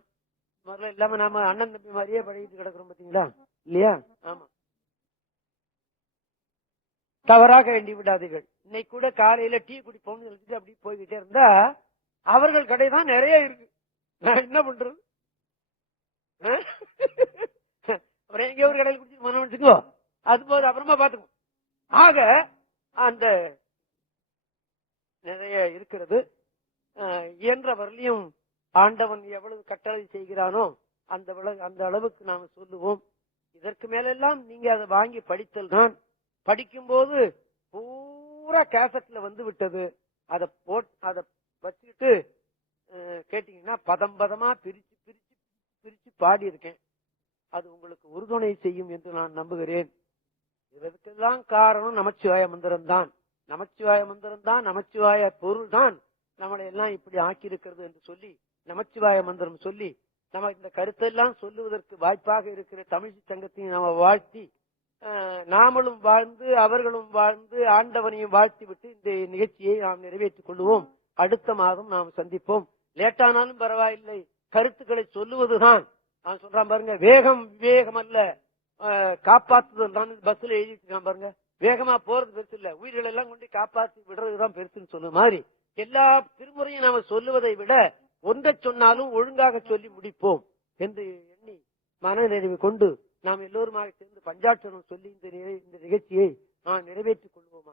முதல்ல இல்லாம நாம அண்ணன் தம்பி மாதிரியே பழகிட்டு கிடக்குறோம் பாத்தீங்களா இல்லையா? ஆமா, தவறாக வேண்டி விடாதீர்கள். இன்னைக்கு கூட காலையில டீ குடிப்போம்னு சொல்லிட்டு அப்படி போய்கிட்டே இருந்தா அவர்கள் கடை தான் நிறைய இருக்கு. நான் என்ன பண்றது? எங்க ஒரு கடையில் குடிச்சு மனம் வச்சுக்கோ, அது போது அப்புறமா பாத்துக்கோ. ஆக அந்த நிறைய இருக்கிறது. இயன்றவரையும் ஆண்டவன் எவ்வளவு கட்டளை செய்கிறானோ அந்த அளவுக்கு நாம சொல்லுவோம். இதற்கு மேலெல்லாம் நீங்க அதை வாங்கி படித்தல் தான். படிக்கும் போது பூரா கேசட்ல வந்து விட்டது. அதை வச்சுக்கிட்டு கேட்டீங்கன்னா பதம் பதமா பிரிச்சு பிரிச்சு பிரிச்சு பாடி இருக்கேன். அது உங்களுக்கு உறுதுணை செய்யும் என்று நான் நம்புகிறேன். இதற்கெல்லாம் காரணம் நமச்சிவாய மந்திரம் தான். நமச்சிவாய மந்திரம் தான், நமச்சிவாய பொருள் தான் நம்மளை எல்லாம் இப்படி ஆக்கியிருக்கிறது என்று சொல்லி நமச்சிவாய மந்திரம் சொல்லி நம்ம இந்த கருத்தெல்லாம் சொல்லுவதற்கு வாய்ப்பாக இருக்கிற தமிழ் சங்கத்தையும் நாம வாழ்த்தி நாமளும் வாழ்ந்து அவர்களும் வாழ்ந்து ஆண்டவனையும் வாழ்த்தி விட்டு இந்த நிகழ்ச்சியை நாம் நிறைவேற்றிக் கொள்வோம். அடுத்த மாதம் நாம் சந்திப்போம். லேட்டானாலும் பரவாயில்லை, கருத்துக்களை சொல்லுவதுதான். நான் சொல்றான் பாருங்க, வேகம் விவேகம் அல்ல, காப்பாற்றுதல் தான். பஸ்ல எழுதிட்டு பாருங்க, வேகமா போறது பெருசு இல்ல, உயிர்கள் எல்லாம் கொண்டு காப்பாற்றி விடுறதுதான் பெருசுன்னு சொன்ன மாதிரி எல்லா திருமுறையும் நாம சொல்லுவதை விட ஒன்றை சொன்னாலும் ஒழுங்காக சொல்லி முடிப்போம் என்று எண்ணி மன நிறைவு கொண்டு நாம் எல்லோருமாக சேர்ந்து பஞ்சாட்சரம் சொல்லி இந்த நிகழ்ச்சியை நான் நிறைவேற்றிக் கொள்வோமா.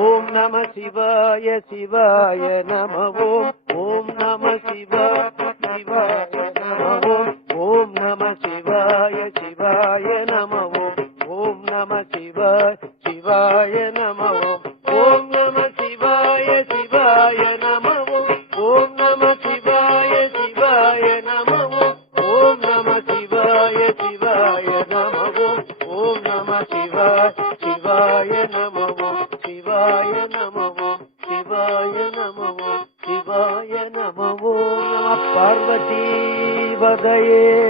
ஓம் நம சிவாய சிவாய நம ஓம். ஓம் நம சிவாய சிவாய நம ஓம். ஓம் நம சிவாய சிவாய நம ஓம். ஓம் நம சிவாய சிவாய நம ஓம். ஓம் நம சிவாய சிவாய நம ஓம். ஓம் நம சிவாய ததையே